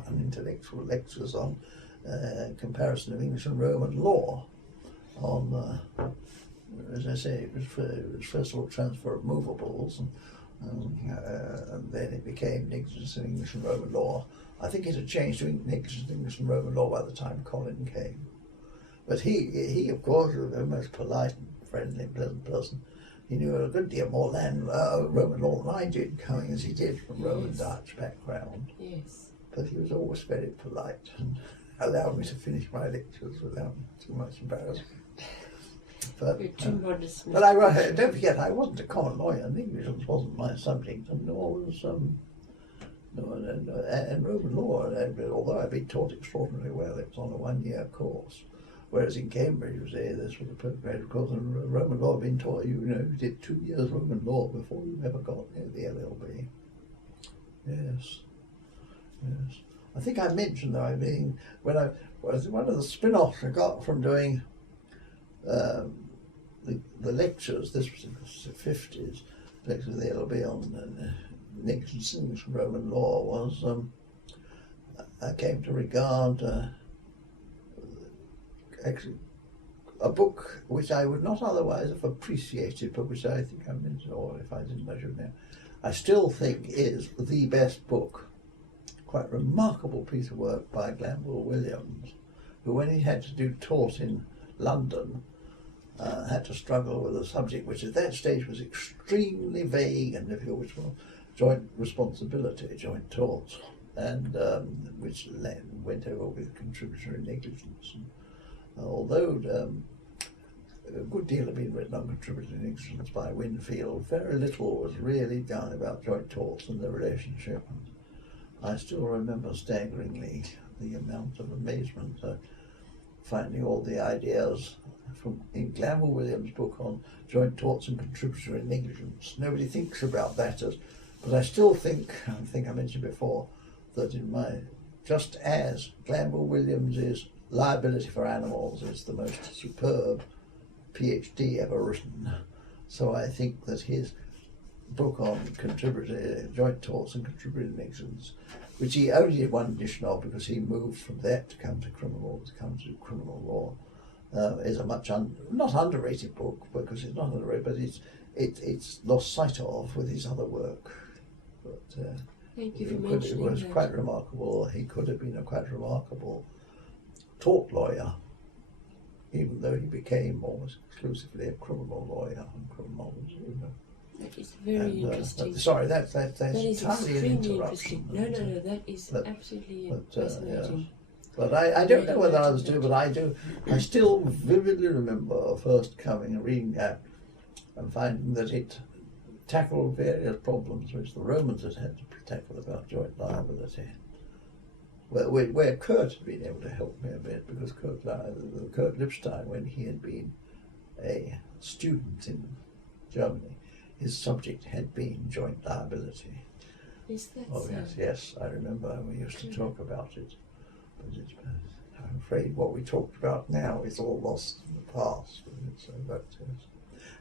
unintellectual lectures on comparison of English and Roman law. On, as I say, it was first of all transfer of movables, and then it became negligence of English and Roman law. I think it had changed to negligence of English and Roman law by the time Colin came. But he of course, was a most polite and friendly and pleasant person. He knew a good deal more Roman law than I did, coming as he did from Roman Dutch background. Yes. But he was always very polite and allowed me to finish my lectures without too much embarrassment. But, You're too modest. but don't forget, I wasn't a common lawyer. Negligence wasn't my subject, and nor was and Roman law. Although I'd been taught extraordinarily well, it was on a 1-year course. Whereas in Cambridge, you say this was a postgraduate course, and Roman law had been taught. You did 2 years Roman law before you ever got the LLB. Yes. I think I mentioned though, when I was one of the spin-offs I got from doing the lectures. This was in the 50s. Lectures of the LLB on negligence in English and Roman law was I came to regard actually a book which I would not otherwise have appreciated, but which I think I mentioned, or if I didn't, I should know. I still think is the best book. Quite remarkable piece of work by Glanville Williams, who, when he had to do tort in London, had to struggle with a subject which at that stage was extremely vague and difficult, which was joint responsibility, joint torts, and which went over with contributory negligence. And, although a good deal had been written on contributory negligence by Winfield, very little was really done about joint torts and their relationship. And I still remember staggeringly the amount of amazement finding all the ideas in Glanville Williams' book on joint torts and contributory negligence. Nobody thinks about that, but I still think, I think I mentioned before, that just as Glanville Williams' Liability for Animals is the most superb PhD ever written, so I think that his book on joint torts and contributory negligence, which he only did one edition of because he moved from that to come to criminal law, is a much not underrated book, because it's not underrated, but it's lost sight of with his other work. But thank you for it mentioning was that. quite remarkable. He could have been a quite remarkable tort lawyer, even though he became almost exclusively a criminal lawyer and criminology. That is very interesting. Sorry, that's That is entirely an extremely interruption. interesting. No, that is absolutely fascinating. Yes. But I don't know whether others do, but I do. I still vividly remember first coming and reading that and finding that it tackled various problems which the Romans had to tackle about joint liability. Where Kurt had been able to help me a bit, because Kurt Lipstein, when he had been a student in Germany, his subject had been joint liability. Is that Oh so? yes, I remember we used to talk about it. But I'm afraid what we talked about now is all lost in the past. So,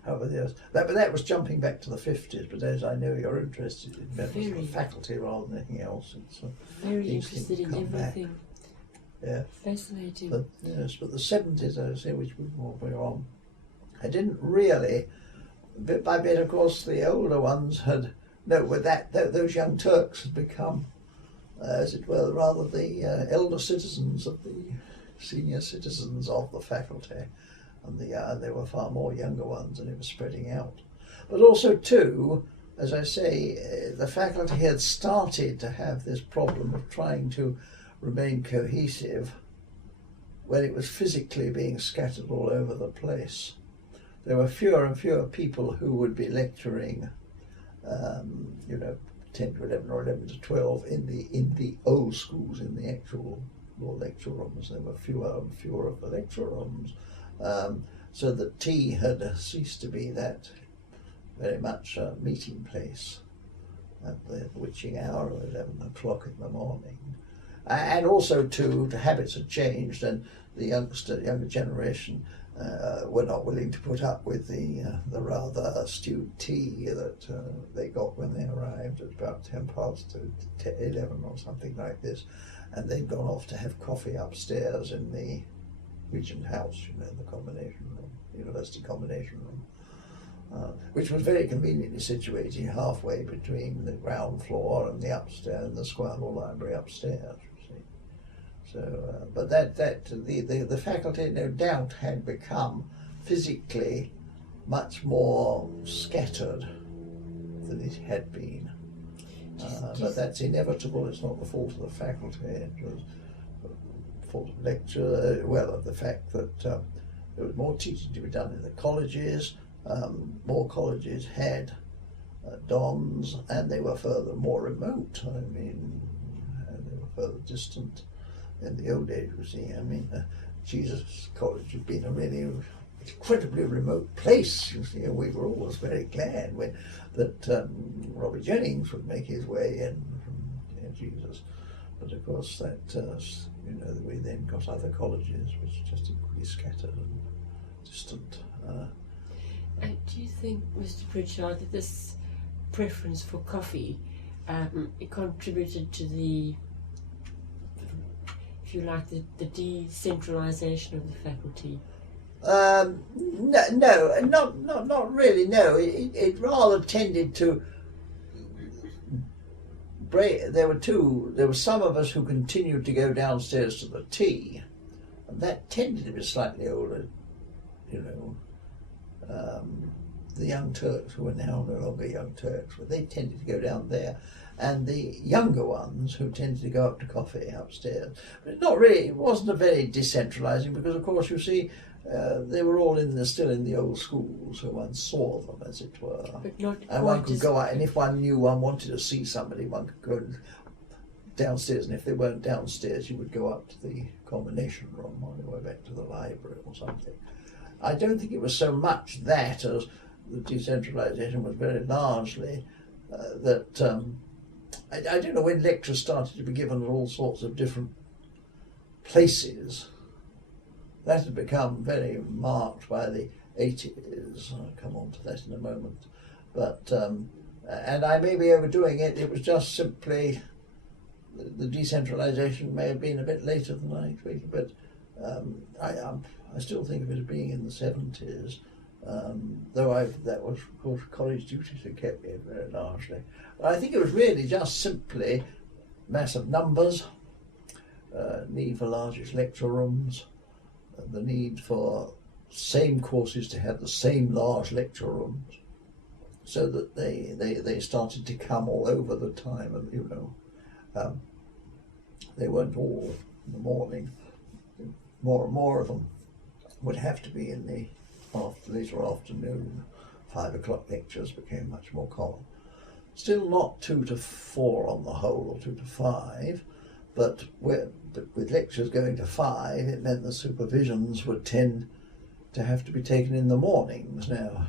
however, yes. But that was jumping back to the 50s, but as I know you're interested in members of the faculty rather than anything else. It's very interested in everything. Back. Yeah. Fascinating. But yes, but the 70s, as I say, which we're on, I didn't really, bit by bit, of course, the older ones had, those young Turks had become, as it were, rather the elder citizens of the senior citizens of the faculty, and there were far more younger ones, and it was spreading out. But also, too, as I say, the faculty had started to have this problem of trying to remain cohesive when it was physically being scattered all over the place. There were fewer and fewer people who would be lecturing, 10 to 11 or 11 to 12 in the old schools, in the actual law lecture rooms. There were fewer and fewer of the lecture rooms. So that tea had ceased to be that very much a meeting place at the witching hour of 11 o'clock in the morning. And also too, the habits had changed, and the younger generation were not willing to put up with the rather stewed tea that they got when they arrived at about 10 past 11 or something like this, and they'd gone off to have coffee upstairs in the Regent House, the combination room, university combination room, which was very conveniently situated halfway between the ground floor and the upstairs, and the Squire Law Library upstairs. So, but the faculty, no doubt, had become physically much more scattered than it had been. But that's inevitable. It's not the fault of the faculty. It was the fault of lecture. Well, of the fact that there was more teaching to be done in the colleges. More colleges had dons, and they were further more remote. And they were further distant. In the old days, you see, Jesus College had been a really incredibly remote place, you see, and we were always very glad that Robbie Jennings would make his way in from Jesus. But of course we then got other colleges which were just equally scattered and distant. Do you think, Mr Prichard, that this preference for coffee contributed to the, if you like, the decentralisation of the faculty? No, not really. No, it rather tended to break. There were some of us who continued to go downstairs to the tea, and that tended to be slightly older. The young Turks, who are now no longer young Turks, but they tended to go down there. And the younger ones who tended to go up to coffee upstairs. But not really, it wasn't a very decentralising, because of course, you see, they were all still in the old schools, so one saw them, as it were. But not and one could go out, and if one knew one wanted to see somebody, one could go downstairs, and if they weren't downstairs, you would go up to the combination room on your way back to the library or something. I don't think it was so much that as the decentralisation was very largely that... I don't know when lectures started to be given at all sorts of different places. That had become very marked by the 80s. I'll come on to that in a moment. But, and I may be overdoing it, it was just simply, the decentralisation may have been a bit later than I expected, but I still think of it as being in the 70s. Though that was, of course, college duties that kept me very largely. But I think it was really just simply massive numbers, need for largest lecture rooms, the need for same courses to have the same large lecture rooms, so that they started to come all over the time, and they weren't all in the morning. More and more of them would have to be in the later afternoon. 5 o'clock lectures became much more common. Still not 2 to 4 on the whole, or 2 to 5, but with lectures going to 5, it meant the supervisions would tend to have to be taken in the mornings now,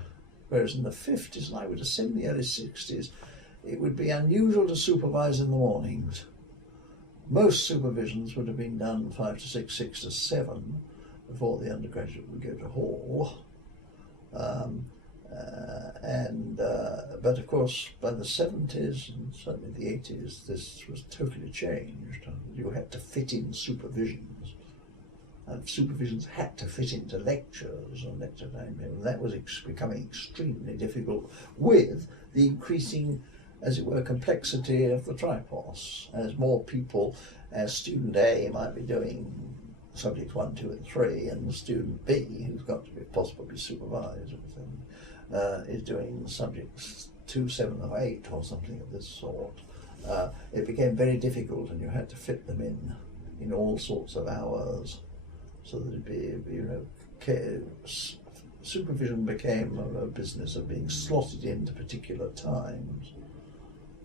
whereas in the 50s, and I would assume the early 60s, it would be unusual to supervise in the mornings. Most supervisions would have been done 5 to 6, 6 to 7 before the undergraduate would go to hall. But of course, by the 70s and certainly the 80s, this was totally changed. You had to fit in supervisions, and supervisions had to fit into lectures and lecture time. And that was becoming extremely difficult with the increasing, as it were, complexity of the tripos. As more people, as student A might be doing subjects 1, 2 and 3, and student B, who's got to be possibly supervised, is doing subjects 2, 7 or 8 or something of this sort. It became very difficult, and you had to fit them in all sorts of hours, so that it'd be, supervision became a business of being slotted into particular times.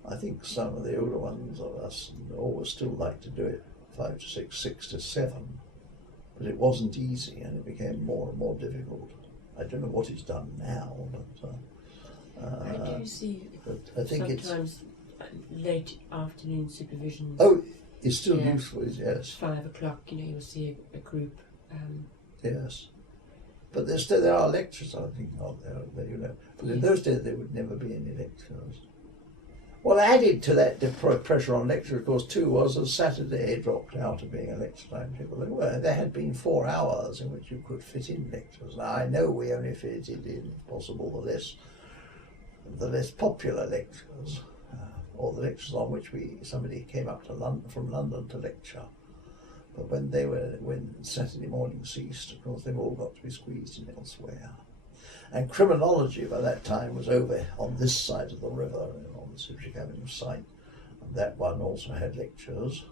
I think some of the older ones of us always still like to do it 5 to 6, 6 to 7, but it wasn't easy, and it became more and more difficult. I don't know what it's done now, but I do see I think sometimes late afternoon supervisions. Oh, it's still useful, yes. 5 o'clock, you'll see a group. Yes. But there are lectures, I think, out there, But in those days, there would never be any lectures. Well, added to that pressure on lecture, of course, too, was that Saturday dropped out of being a lecture timetable. There had been 4 hours in which you could fit in lectures. Now, I know we only fitted in, if possible, the less popular lectures, or the lectures on which somebody came up to from London to lecture. But when Saturday morning ceased, of course, they've all got to be squeezed in elsewhere. And criminology by that time was over on this side of the river, on the Civic Avenue site, and that one also had lectures,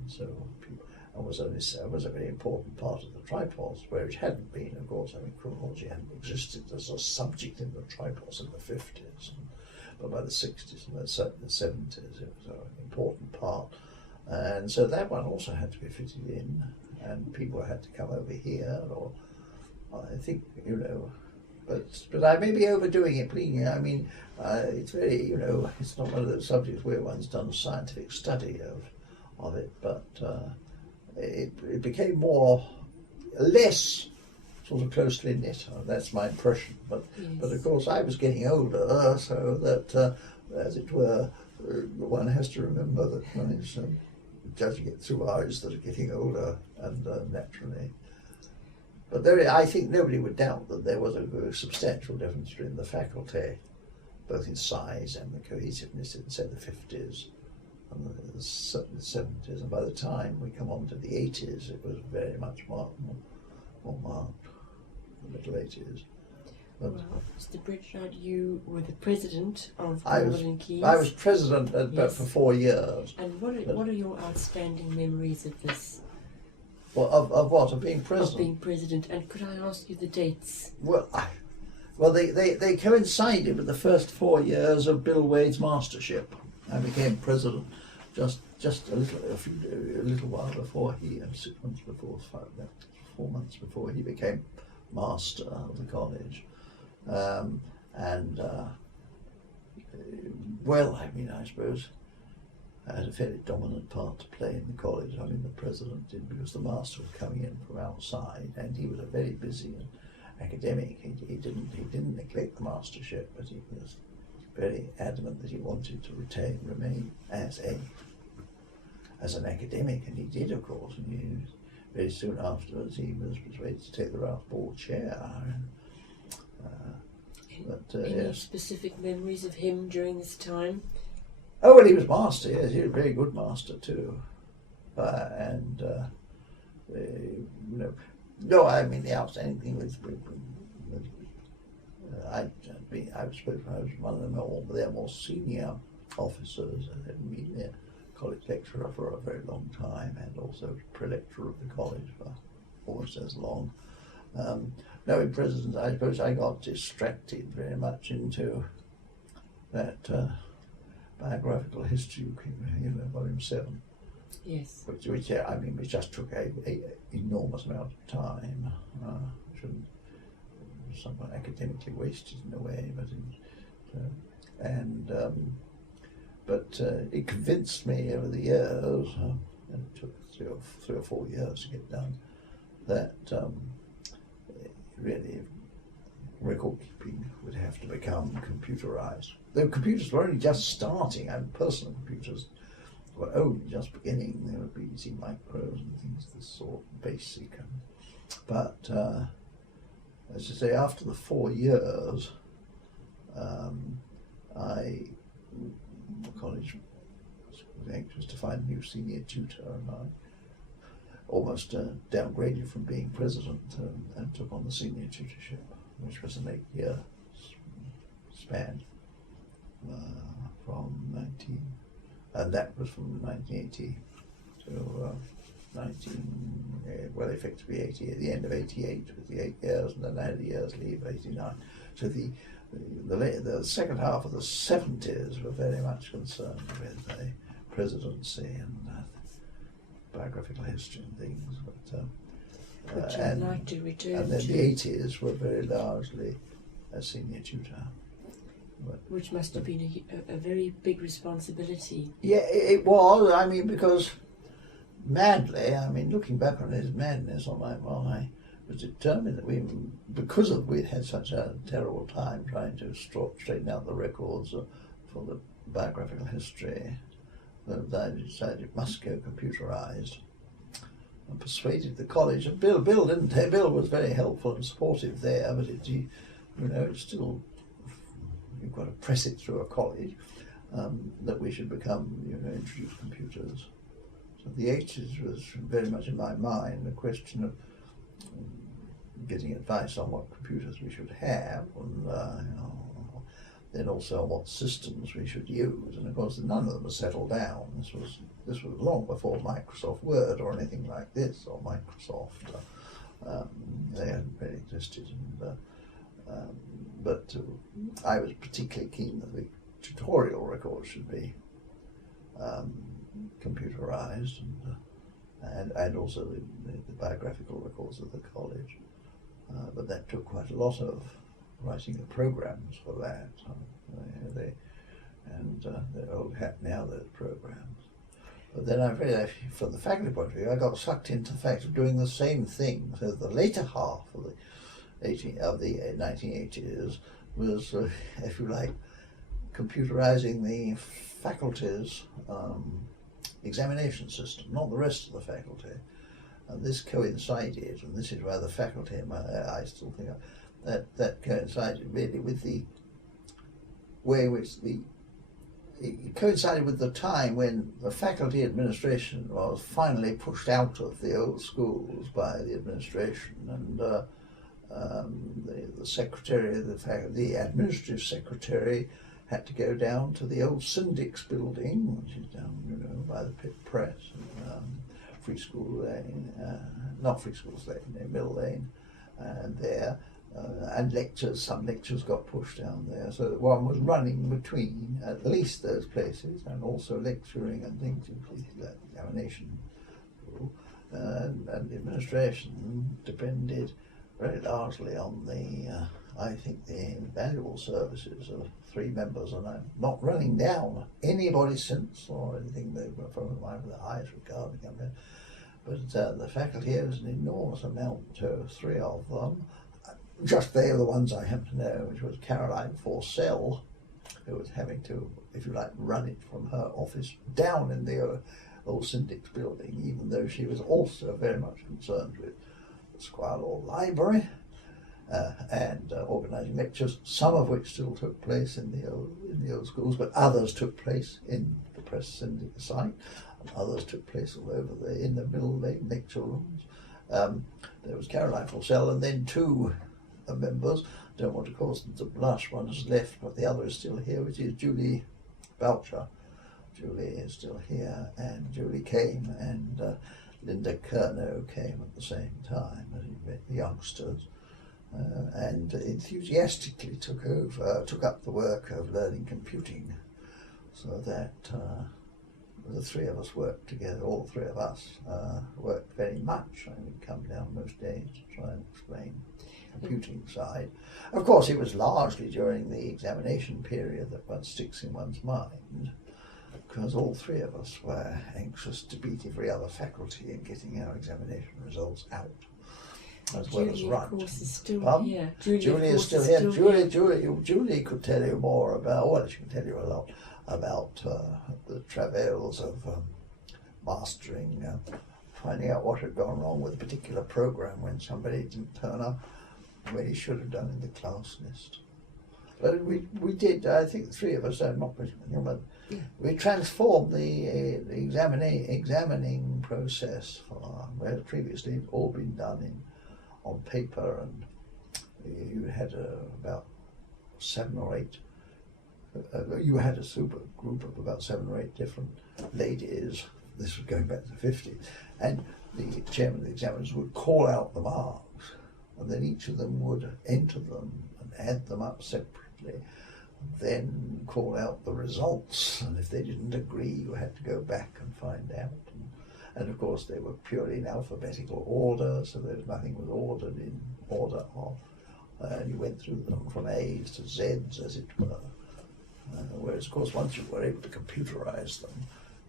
and so was a very important part of the tripos, where it hadn't been, of course. Criminology hadn't existed as a subject in the tripos in the 50s, but by the 60s and certainly the 70s, it was an important part. And so that one also had to be fitted in, and people had to come over here, or I think, but I may be overdoing it, pleading. It's very, it's not one of those subjects where one's done a scientific study of it, but it became less sort of closely knit. That's my impression. But of course, I was getting older, so that, as it were, one has to remember that one is judging it through eyes that are getting older, and naturally. But I think nobody would doubt that there was a substantial difference between the faculty, both in size and the cohesiveness in, say, the 50s and the 70s. And by the time we come on to the 80s, it was very much more marked, the middle 80s. But Mr. Prichard, you were the president of Gonville Caius. I was president for 4 years. And what are your outstanding memories of this? Well, of what? Of being president? Of being president. And could I ask you the dates? Well, they coincided with the first 4 years of Bill Wade's mastership. I became president just a little while before 6 months before, 4 months before he became master of the college. I suppose I had a fairly dominant part to play in the college. The president did, because the master was coming in from outside, and he was a very busy academic. He didn't neglect the mastership, but he was very adamant that he wanted to remain as an academic, and he did, of course. And very soon afterwards, he was persuaded to take the Ralph Ball chair. Any specific memories of him during this time? Oh, well, he was master, yes. He was a very good master, too. The outstanding thing was I suppose I was one of their more senior officers. I had been their college lecturer for a very long time, and also pre-lecturer of the college for almost as long. In president, I suppose I got distracted very much into that biographical history, volume 7. Yes. Which just took a enormous amount of time. somewhat academically wasted in a way, but it convinced me over the years, and it took 3 or 4 years to get done, that really record keeping would have to become computerized. Though computers were only just starting, and personal computers were only just beginning. There were BBC micros and things of this sort, basic. But as I say, after the 4 years, the college was anxious to find a new senior tutor, and I almost downgraded from being president and took on the senior tutorship, which was an 8-year span and that was from 1980 to effectively 80, at the end of 88 was the 8 years, and then I had a year's leave, 89. So the second half of the 70s were very much concerned with the presidency and biographical history and things, Which I'd like to return and then to. the 80s were very largely a senior tutor. Which must have been a very big responsibility. Yeah, it was. I mean, because madly, looking back on his madness, I was determined that we'd had such a terrible time trying to straighten out the records for the biographical history, that I decided it must go computerized, and persuaded the college. And Bill was very helpful and supportive there, but it's still, you've got to press it through a college, that we should introduce computers. So the 80s was very much in my mind a question of getting advice on what computers we should have, and then also on what systems we should use. And of course, none of them were settled down. This was long before Microsoft Word or anything like this, or Microsoft. They hadn't really existed. But I was particularly keen that the tutorial records should be computerized, and also the biographical records of the college. But that took quite a lot of writing the programs for that. They're old hat now, those programs. But then from the faculty point of view, I got sucked into the fact of doing the same thing. So the later half of the 1980s was, if you like, computerizing the faculty's examination system, not the rest of the faculty. And this coincided, and this is where the faculty, I still think, that coincided really with the way in which it coincided with the time when the faculty administration was finally pushed out of the old schools by the administration, and the secretary of the administrative secretary had to go down to the old syndics building, which is down, by the Pitt Press, Free School Lane, not Free Schools Lane, Mill Lane, and there, and some lectures got pushed down there, so that one was running between at least those places, and also lecturing and things, including that examination. And the administration depended very largely on I think the invaluable services of 3 members, and I'm not running down anybody since or anything. They were from the highest regard, but the faculty owes an enormous amount to 3 of them. Just they are the ones I happen to know, which was Caroline Forsell, who was having to, if you like, run it from her office down in the old syndics building, even though she was also very much concerned with the Squire Law Library and organising lectures, some of which still took place in the old schools, but others took place in the Press Syndic site, and others took place all over in the Mill Lane lecture rooms. There was Caroline Forsell, and then 2 members. Don't want to cause them to blush. One has left, but the other is still here, which is Julie Boucher. Julie is still here, and Julie came, and Linda Kernow came at the same time, the youngsters, and enthusiastically took up the work of learning computing, so that the 3 of us worked together. All 3 of us worked very much. I would come down most days to try and explain. computing side. Of course, it was largely during the examination period that one sticks in one's mind, because all three of us were anxious to beat every other faculty in getting our examination results out, as well as right. Of course, is still here. Julie is still here. Julie could tell you more about, well, she can tell you a lot about the travails of mastering, finding out what had gone wrong with a particular program when somebody didn't turn up where he should have done in the class list. But we did, I think the three of us, not but we transformed the examining process where previously it all been done on paper, and you had about 7 or 8. You had a super group of about 7 or 8 different ladies. This was going back to the 50s, and the chairman of the examiners would call out the marks, and then each of them would enter them and add them up separately, then call out the results, and if they didn't agree, you had to go back and find out. And of course, they were purely in alphabetical order, so there was nothing was ordered in order of, and you went through them from A's to Z's, as it were. Whereas, of course, once you were able to computerize them,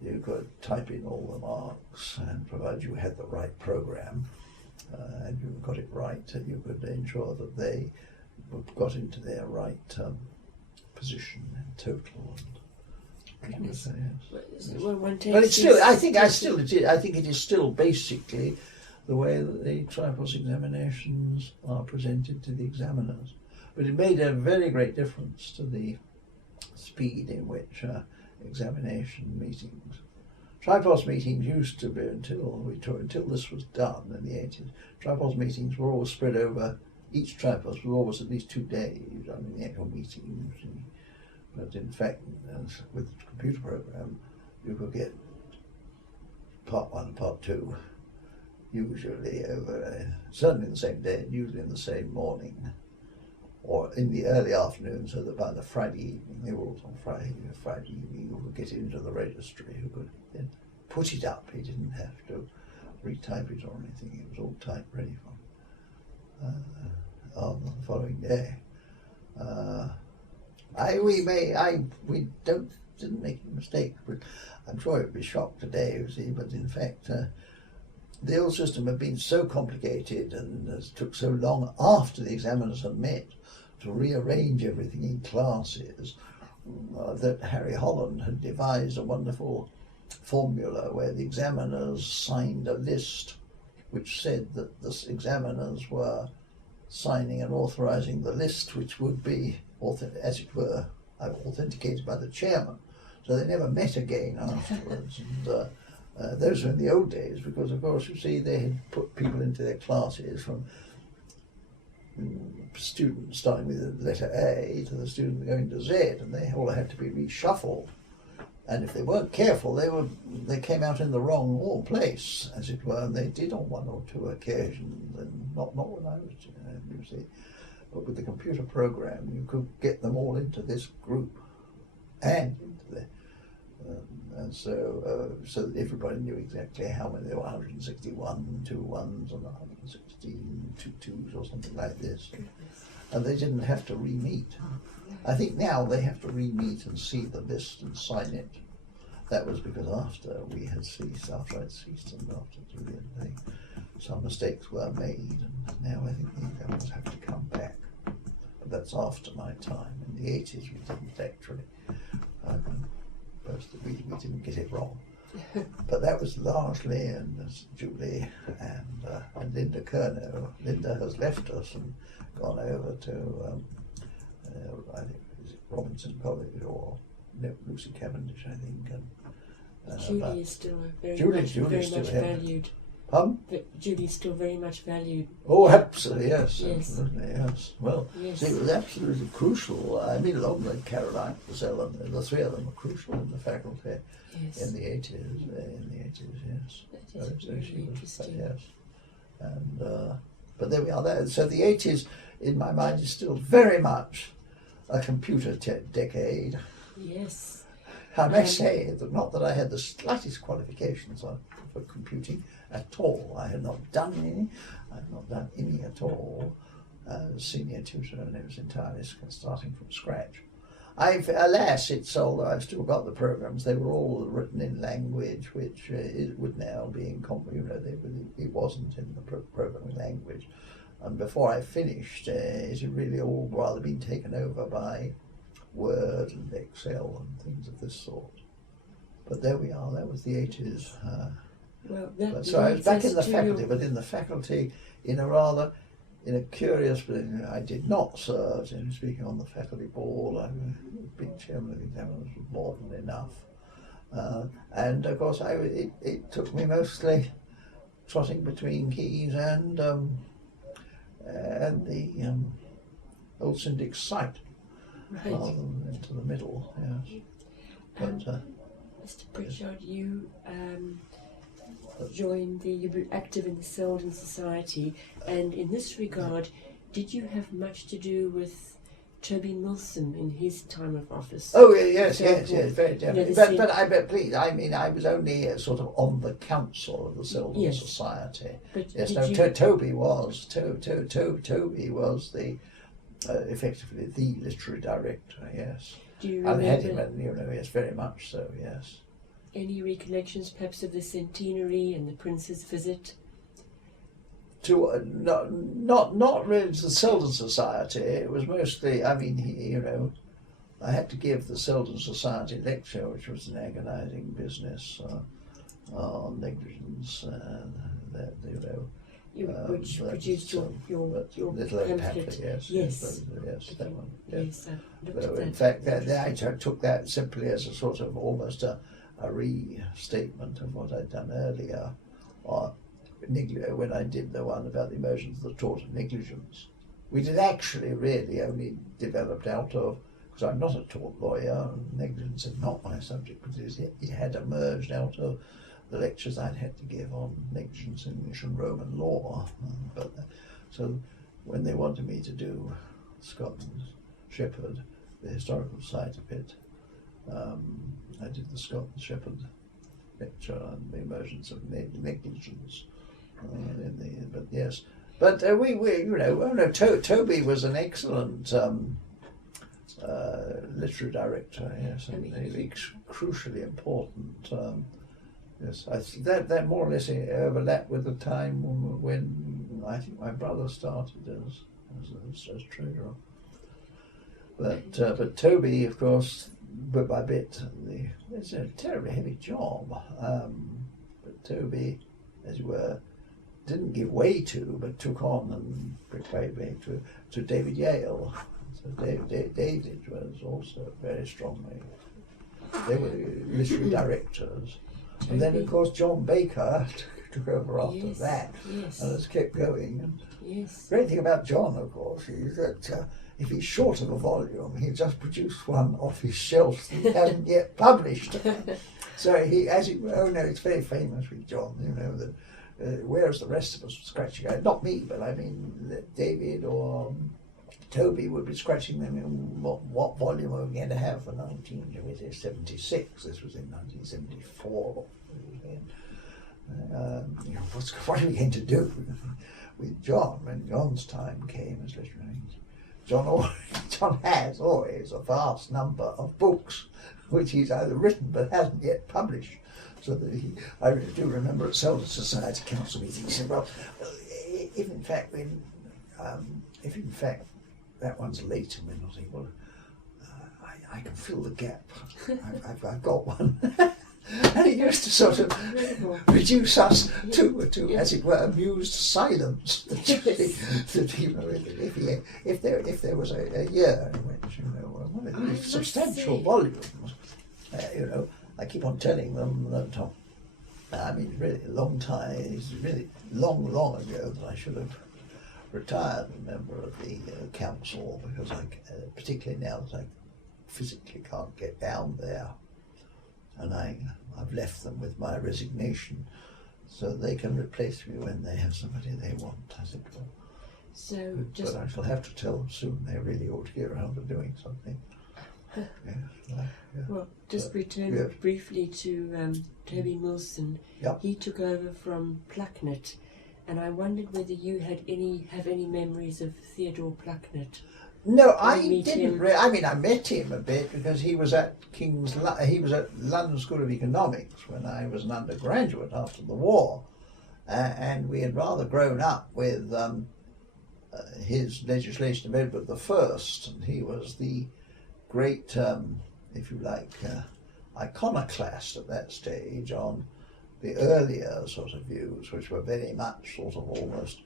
you could type in all the marks, and provided you had the right program and you got it right, you could ensure that they got into their right position and total. And yes. But it's still, I think it is still basically the way that the Tripos examinations are presented to the examiners. But it made a very great difference to the speed in which examination meetings. Tripos meetings used to be, until this was done in the 80s, Tripos meetings were always spread over, each Tripos was always at least 2 days, I mean the actual meetings. But in fact, with the computer program, you could get part 1 and part 2, usually over, certainly the same day, usually in the same morning, or in the early afternoon, so that by the Friday evening, they were all on Friday evening, you could get into the registry, who could then put it up. He didn't have to retype it or anything, it was all type ready for on the following day. We didn't make any mistakes, but I'm sure it would be shocked today, you see, but in fact, the old system had been so complicated and it took so long after the examiners had met to rearrange everything in classes that Harry Holland had devised a wonderful formula where the examiners signed a list which said that the examiners were signing and authorizing the list, which would be, as it were, authenticated by the chairman. So they never met again afterwards. And those were in the old days, because of course, you see, they had put people into their classes from students starting with the letter A to the student going to Z, and they all had to be reshuffled. And if they weren't careful, they came out in the wrong place, as it were, and they did on 1 or 2 occasions, and not when I was, you see. But with the computer program, you could get them all into this group and into the and so that everybody knew exactly how many. There were 161 2 1s and 116 2 2s or something like this, and they didn't have to re-meet. I think now they have to re-meet and see the list and sign it. That was because after I'd ceased, and after Julian, some mistakes were made, and now I think the examiners have to come back. But that's after my time. In the 80s, we didn't actually. We didn't get it wrong, but that was largely, and Julie and Linda Kernow. Linda has left us and gone over to I think is it Robinson College or Lucy Cavendish, I think. And Julie is still very much valued. Pardon? Julie's still very much valued. Oh, absolutely, yes. Yes. Absolutely, yes. Well, yes. See, it was absolutely crucial. I mean, along with Caroline Purcell, and the 3 of them were crucial in the faculty in the 80s. Yes. That is really interesting. Yes. And, but there we are there. So the 80s, in my mind, is still very much a computer decade. Yes. I may say that not that I had the slightest qualifications for computing at all. I had not done any. I had not done any at all. senior tutor, and it was entirely starting from scratch. Alas, although I've still got the programs, they were all written in language which it would now be it wasn't in the programming language. And before I finished, it had really all rather been taken over by Word and Excel and things of this sort. But there we are, that was the 80s. So I was back in the faculty, but in the faculty in a curious, but I did not serve in speaking on the faculty board. I've been chairman of the examiners was more than enough. And of course, it took me mostly trotting between Keys and the old Syndic's site, rather than into the middle. Yes. But, Mr Prichard, you you were active in the Selden Society, and in this regard, did you have much to do with Toby Milson in his time of office? Oh yes, very definitely. But please, I was only sort of on the council of the Selden Society. But yes, Toby was the effectively the literary director. Yes, do you remember? I had him, yes, very much so. Yes. Any recollections, perhaps, of the centenary and the Prince's visit? To not really to the Selden Society. It was mostly, I had to give the Selden Society lecture, which was an agonising business on negligence. Which produced your little pamphlet. Yes, that one. Yes, in fact, I took that simply as a sort of almost a restatement of what I'd done earlier, when I did the one about the emergence of the tort of negligence, which had actually really only developed out of, because I'm not a tort lawyer, and negligence is not my subject, but it had emerged out of the lectures I'd had to give on negligence in English and Roman law. So when they wanted me to do Scotland's Shepherd, the historical side of it, I did the Scotland Shepherd lecture on the emergence of negligence. Toby was an excellent literary director. Yes, and crucially important. Yes, that more or less overlapped with the time when I think my brother started as treasurer. But Toby, of course, bit by bit, it's a terribly heavy job. But Toby, as it were, didn't give way to, but took on and gave way to David Yale. So David was also very strongly. They were literary directors. And then, of course, John Baker took over after that, and has kept going. And great thing about John, of course, is that if he's short of a volume, he'll just produce one off his shelf that he hasn't yet published. So it's very famous with John, that whereas the rest of us were scratching out, not me, but I mean David or Toby would be scratching them in what volume are we going to have for 1976? This was in 1974. What are we going to do with John when John's time came as literary? John has always a vast number of books which he's either written but hasn't yet published. So that I really do remember at Selden Society Council meetings, he said, well, if in fact that one's late and we're not able, I can fill the gap. I've got one. And he used to sort of reduce us to as it were, amused silence. If there was a year in which one of these substantial volumes, I keep on telling them that really a long time. It's really long ago that I should have retired a member of the council, because particularly now that I physically can't get down there. And I've left them with my resignation, so they can replace me when they have somebody they want, as it were. But I shall have to tell them soon they really ought to get around to doing something. Well, just return briefly to Toby Milson. Yep. He took over from Plucknett, and I wondered whether you have any memories of Theodore Plucknett. No, Did I you meet didn't. him? I mean, I met him a bit because he was at he was at London School of Economics when I was an undergraduate after the war, and we had rather grown up with his legislation of Edward I, and he was the great, if you like, iconoclast at that stage on the earlier sort of views, which were very much sort of almost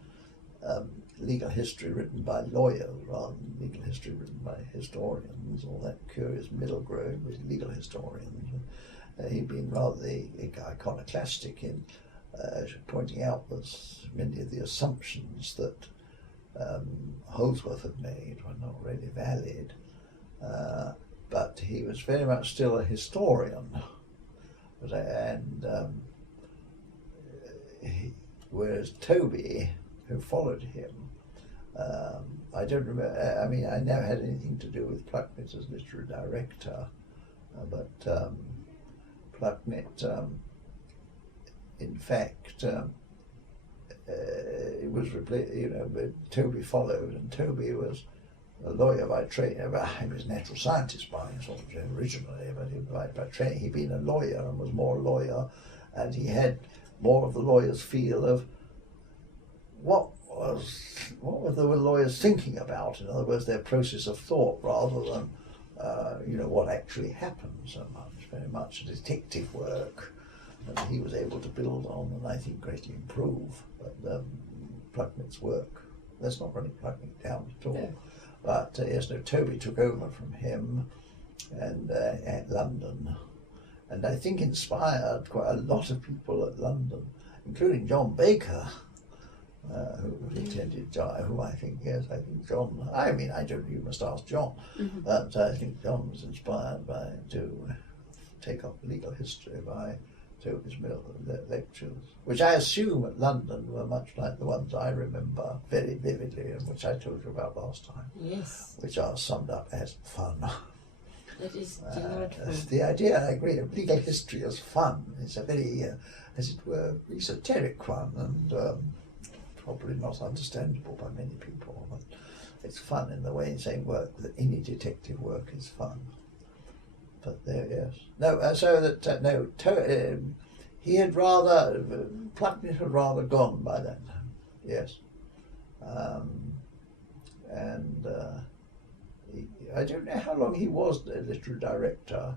legal history written by lawyers rather than legal history written by historians, or that curious middle ground with legal historians. He'd been rather iconoclastic in pointing out that many of the assumptions that Holdsworth had made were not really valid, but he was very much still a historian, and whereas Toby, who followed him, I don't remember. I mean, I never had anything to do with Plucknett as literary director, but Plucknett, in fact, it was but Toby followed, and Toby was a lawyer by training. He was a natural scientist by sort of originally, but by training he'd been a lawyer and was more a lawyer, and he had more of the lawyer's feel of what were the lawyers thinking about. In other words, their process of thought rather than what actually happened so much. Very much detective work that he was able to build on and I think greatly improve. But Plucknett's work, that's not running Plucknett down at all. No. But yes, no, Toby took over from him and at London, and I think inspired quite a lot of people at London, including John Baker, who attended, who I think John, I mean, I don't, you must ask John, Mm-hmm. but I think John was inspired to take up legal history by Toby's lectures, which I assume at London were much like the ones I remember very vividly and which I told you about last time. Yes. Which are summed up as fun. That is delightful. The idea, I agree, of legal history as fun is a very, as it were, esoteric one and probably not understandable by many people. But it's fun in the way in saying work, that any detective work is fun. But there, yes. No, so that, he had rather, Plucknett had rather gone by that time, yes. I don't know how long he was the literary director.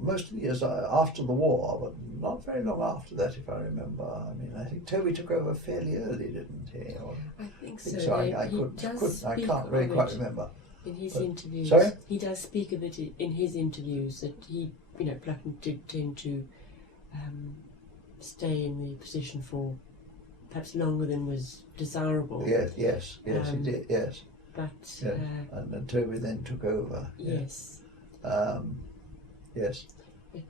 Most of the years after the war, but not very long after that, if I remember. I mean, I think Toby took over fairly early, didn't he? I think so. I can't really quite remember. In his interviews, sorry? He does speak of it in his interviews that he, Plucknett did tend to stay in the position for perhaps longer than was desirable. Yes, he did. Yes, but yes. And Toby then took over. Yes. Yes. But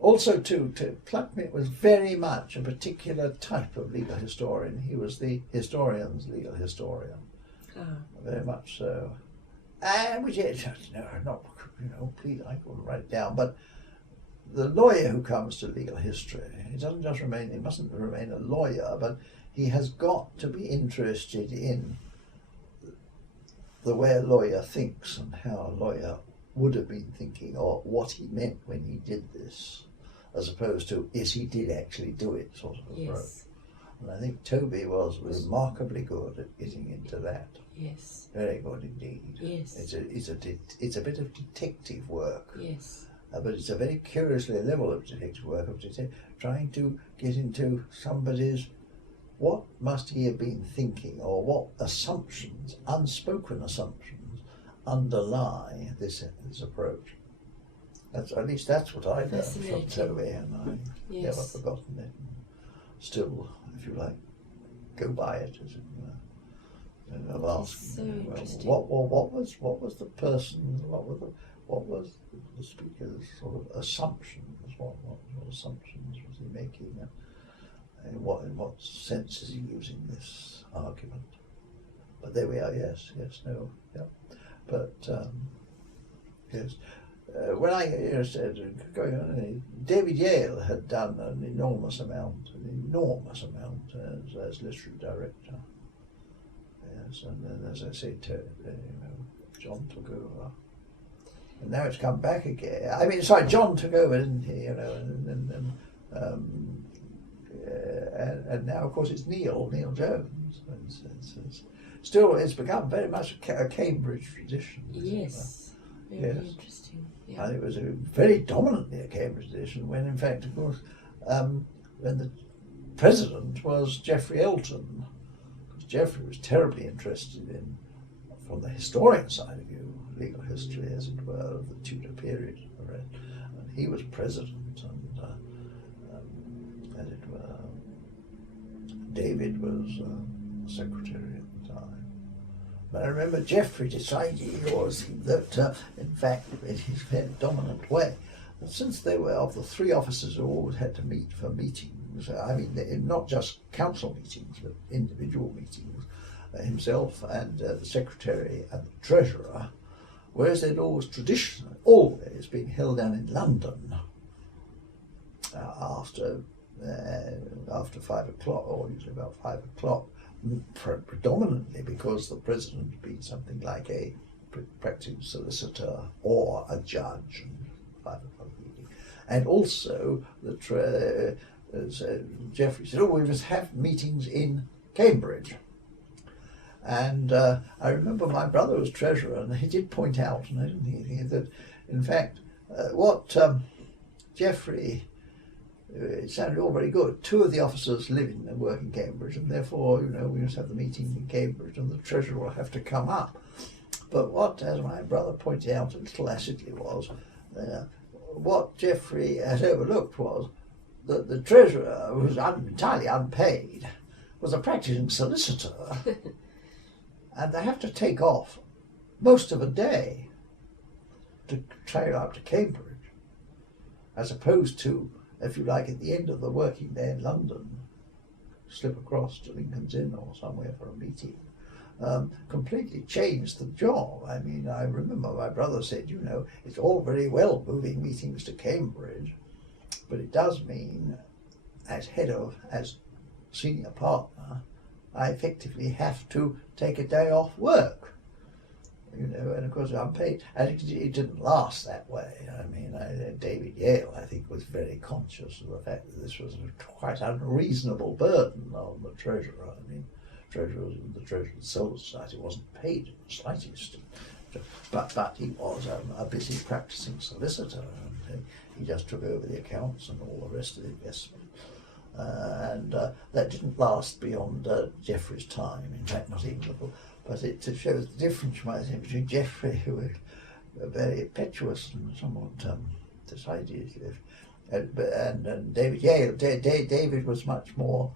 also, too, Plucknett was very much a particular type of legal historian. He was the historian's legal historian. Very much so. Which is, please, I couldn't write it down, but the lawyer who comes to legal history, he mustn't remain a lawyer, but he has got to be interested in the way a lawyer thinks and how a lawyer would have been thinking or what he meant when he did this, as opposed to, yes, he did actually do it sort of approach. yes. And I think Toby was remarkably good at getting into that. Yes. Very good indeed. Yes. It's a bit of detective work. Yes. But it's a very curiously level of detective work, trying to get into somebody's, what must he have been thinking, or what assumptions, unspoken assumptions, underlie this approach. At least that's what I learned from Toby, and I've never forgotten it. Still, if you like, go by it as it were. And I've asked, so interesting. what was the person? What was the speaker's sort of assumptions? What assumptions was he making? In what sense is he using this argument? But there we are. Yes, no, yeah. But yes, when I said going on, David Yale had done an enormous amount as literary director. Yes, and then as I say, John took over, and now it's come back again. I mean, sorry, John took over, didn't he? And now of course it's Neil Jones. It's become very much a Cambridge tradition. Yes, very interesting. Yeah. And it was very dominantly a Cambridge tradition when, in fact, of course, when the president was Geoffrey Elton, because Geoffrey was terribly interested in, from the historian side of view, legal history, as it were, of the Tudor period, and he was president, and as it were, David was secretary at the time. But I remember Geoffrey decided that, in fact, in his very dominant way, that since they were of the three officers who always had to meet for meetings, I mean, not just council meetings, but individual meetings, himself and the secretary and the treasurer, whereas they'd always traditionally always been held down in London after 5 o'clock, or usually about 5 o'clock, predominantly because the president had been something like a practicing solicitor or a judge, and 5 o'clock meeting. And also, Geoffrey said, we must have meetings in Cambridge. And I remember my brother was treasurer, and he did point out, and I didn't think anything, that in fact what Geoffrey, it sounded all very good. 2 of the officers live in and work in Cambridge, and therefore, we must have the meeting in Cambridge, and the treasurer will have to come up. But what, as my brother pointed out a little acidly, was what Geoffrey had overlooked was that the treasurer, who was entirely unpaid, was a practicing solicitor. And they have to take off most of a day to travel up to Cambridge, as opposed to, if you like, at the end of the working day in London, slip across to Lincoln's Inn or somewhere for a meeting. Completely changed the job. I mean, I remember my brother said, it's all very well moving meetings to Cambridge, but it does mean, as senior partner, I effectively have to take a day off work, and of course I'm paid. And it didn't last that way. I mean, David Yale, I think, was very conscious of the fact that this was a quite unreasonable burden on the treasurer. I mean, the treasurer of the Solar Society wasn't paid in the slightest, but he was a busy practicing solicitor, and he just took over the accounts and all the rest of the investment. And that didn't last beyond Geoffrey's time, in fact not even but it shows the difference between Geoffrey, who was very impetuous and somewhat decided, and David Yale. David was much more,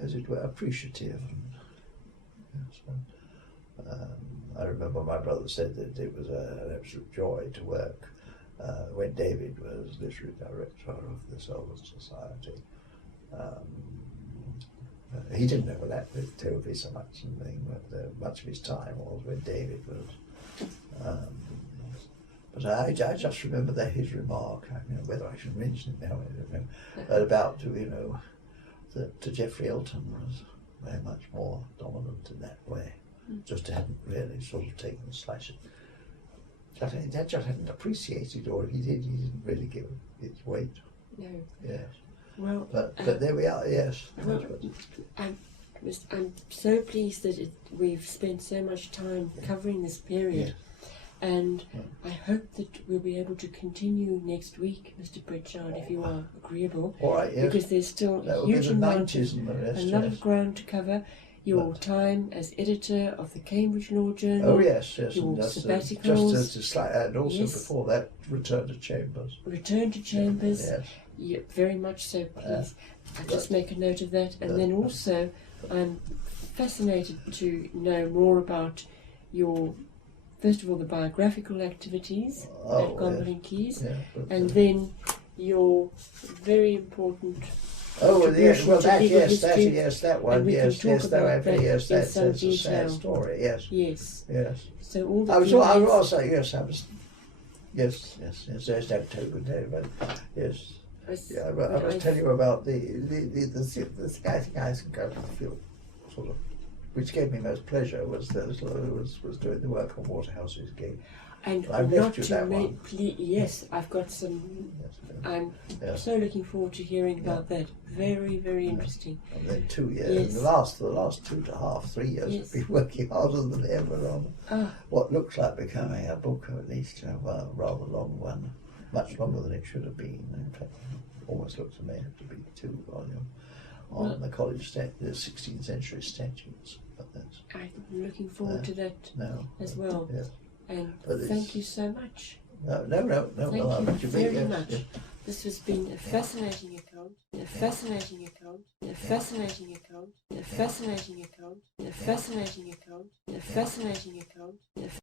as it were, appreciative. I remember my brother said that it was an absolute joy to work when David was literary director of the Solar Society. He didn't overlap with Toby so much, but much of his time was when David was. But I just remember that his remark, whether I should mention it now, I don't know, about, that Geoffrey Elton was very much more dominant in that way. Just hadn't really sort of taken the slice. Just hadn't appreciated, or he didn't really give it its weight. No. Yes. Well, but there we are. Yes. Well, I'm so pleased that we've spent so much time covering this period, and I hope that we'll be able to continue next week, Mr Prichard, if you are agreeable. All right. Yes. Because there's still a huge amount, a lot of ground to cover. Your time as editor of the Cambridge Law Journal. Oh yes, your sabbaticals. And also before that, return to Chambers. Return to Chambers. Yes. Yeah, very much so, please. I'll just make a note of that. And then also, I'm fascinated to know more about your, first of all, the biographical activities at Gonville Caius, and then your very important that one, that's a sad story, yes. Yes. Yes. So all the I was Yes. There's no token there, but yes. Yeah, I but was telling you about the scouting ice and go to the field, sort of, which gave me most pleasure was was doing the work on Waterhouse's gig. And I've not left you to that make, one. yes, I've got some. I'm so looking forward to hearing about that. Very, very interesting. And then 2 years. Yes. And the last 2.5, 3 years, Yes. I've been working harder than ever on what looks like becoming a book, or at least a rather long one, much longer than it should have been. In fact, almost looks to me to be 2 volume on the college the 16th century statutes. But that's I'm looking forward to that as well. Yes. And But thank you so much. No. Thank Well, I'll you let you be. very Yes, much. yes. This has been a fascinating account, a fascinating account, a fascinating account, a fascinating account, a fascinating account, a fascinating account, a